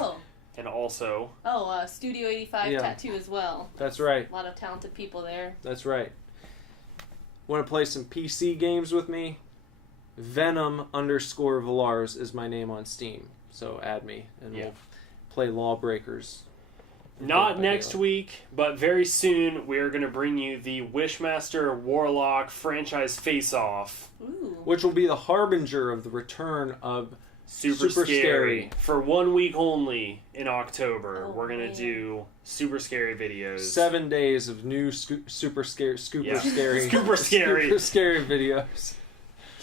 And also... Studio 85 Tattoo as well. That's right. A lot of talented people there. That's right. Want to play some PC games with me? Venom_Villars is my name on Steam. So add me and we'll play Lawbreakers. Not next week, but very soon we're going to bring you the Wishmaster Warlock franchise face-off. Ooh. Which will be the harbinger of the return of Super Scary. For 1 week only in October. We're going to do Super Scary videos. 7 days of new Super Scary videos.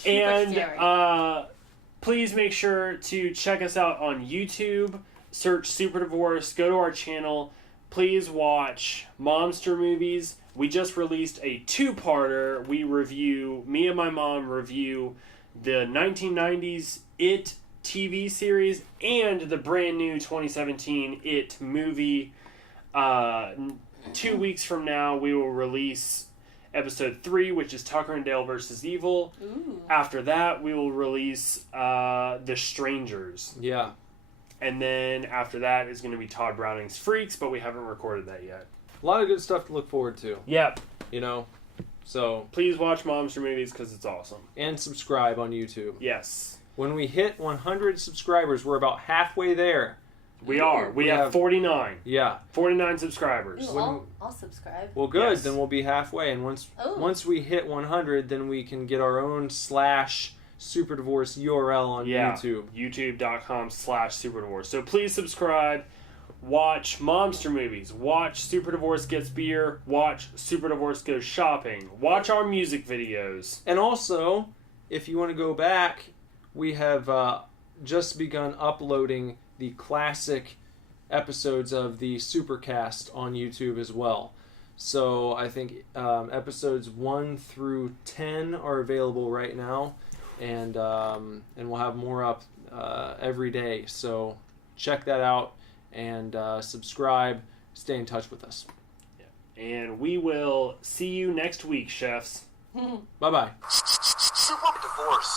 And please make sure to check us out on YouTube, search Super Divorce, go to our channel. Please watch Monster Movies. We just released a 2-parter. Me and my mom review the 1990s It TV series and the brand new 2017 It movie. 2 weeks from now, we will release episode 3, which is Tucker and Dale versus Evil. Ooh. After that, we will release The Strangers. Yeah. And then after that is going to be Todd Browning's Freaks, but we haven't recorded that yet. A lot of good stuff to look forward to. Yep. You know? So. Please watch Monster Movies because it's awesome. And subscribe on YouTube. Yes. When we hit 100 subscribers, we're about halfway there. We are. We have 49. Yeah. 49 subscribers. Ooh, I'll subscribe. Well, good. Yes. Then we'll be halfway. And once we hit 100, then we can get our own /SuperDivorce URL on YouTube. YouTube.com/SuperDivorce. So please subscribe. Watch Monster Movies. Watch Super Divorce Gets Beer. Watch Super Divorce Goes Shopping. Watch our music videos. And also, if you want to go back, we have just begun uploading the classic episodes of the Supercast on YouTube as well. So I think episodes 1 through 10 are available right now, and we'll have more up every day. So check that out and subscribe. Stay in touch with us. And we will see you next week, chefs. Bye-bye. Super Divorce.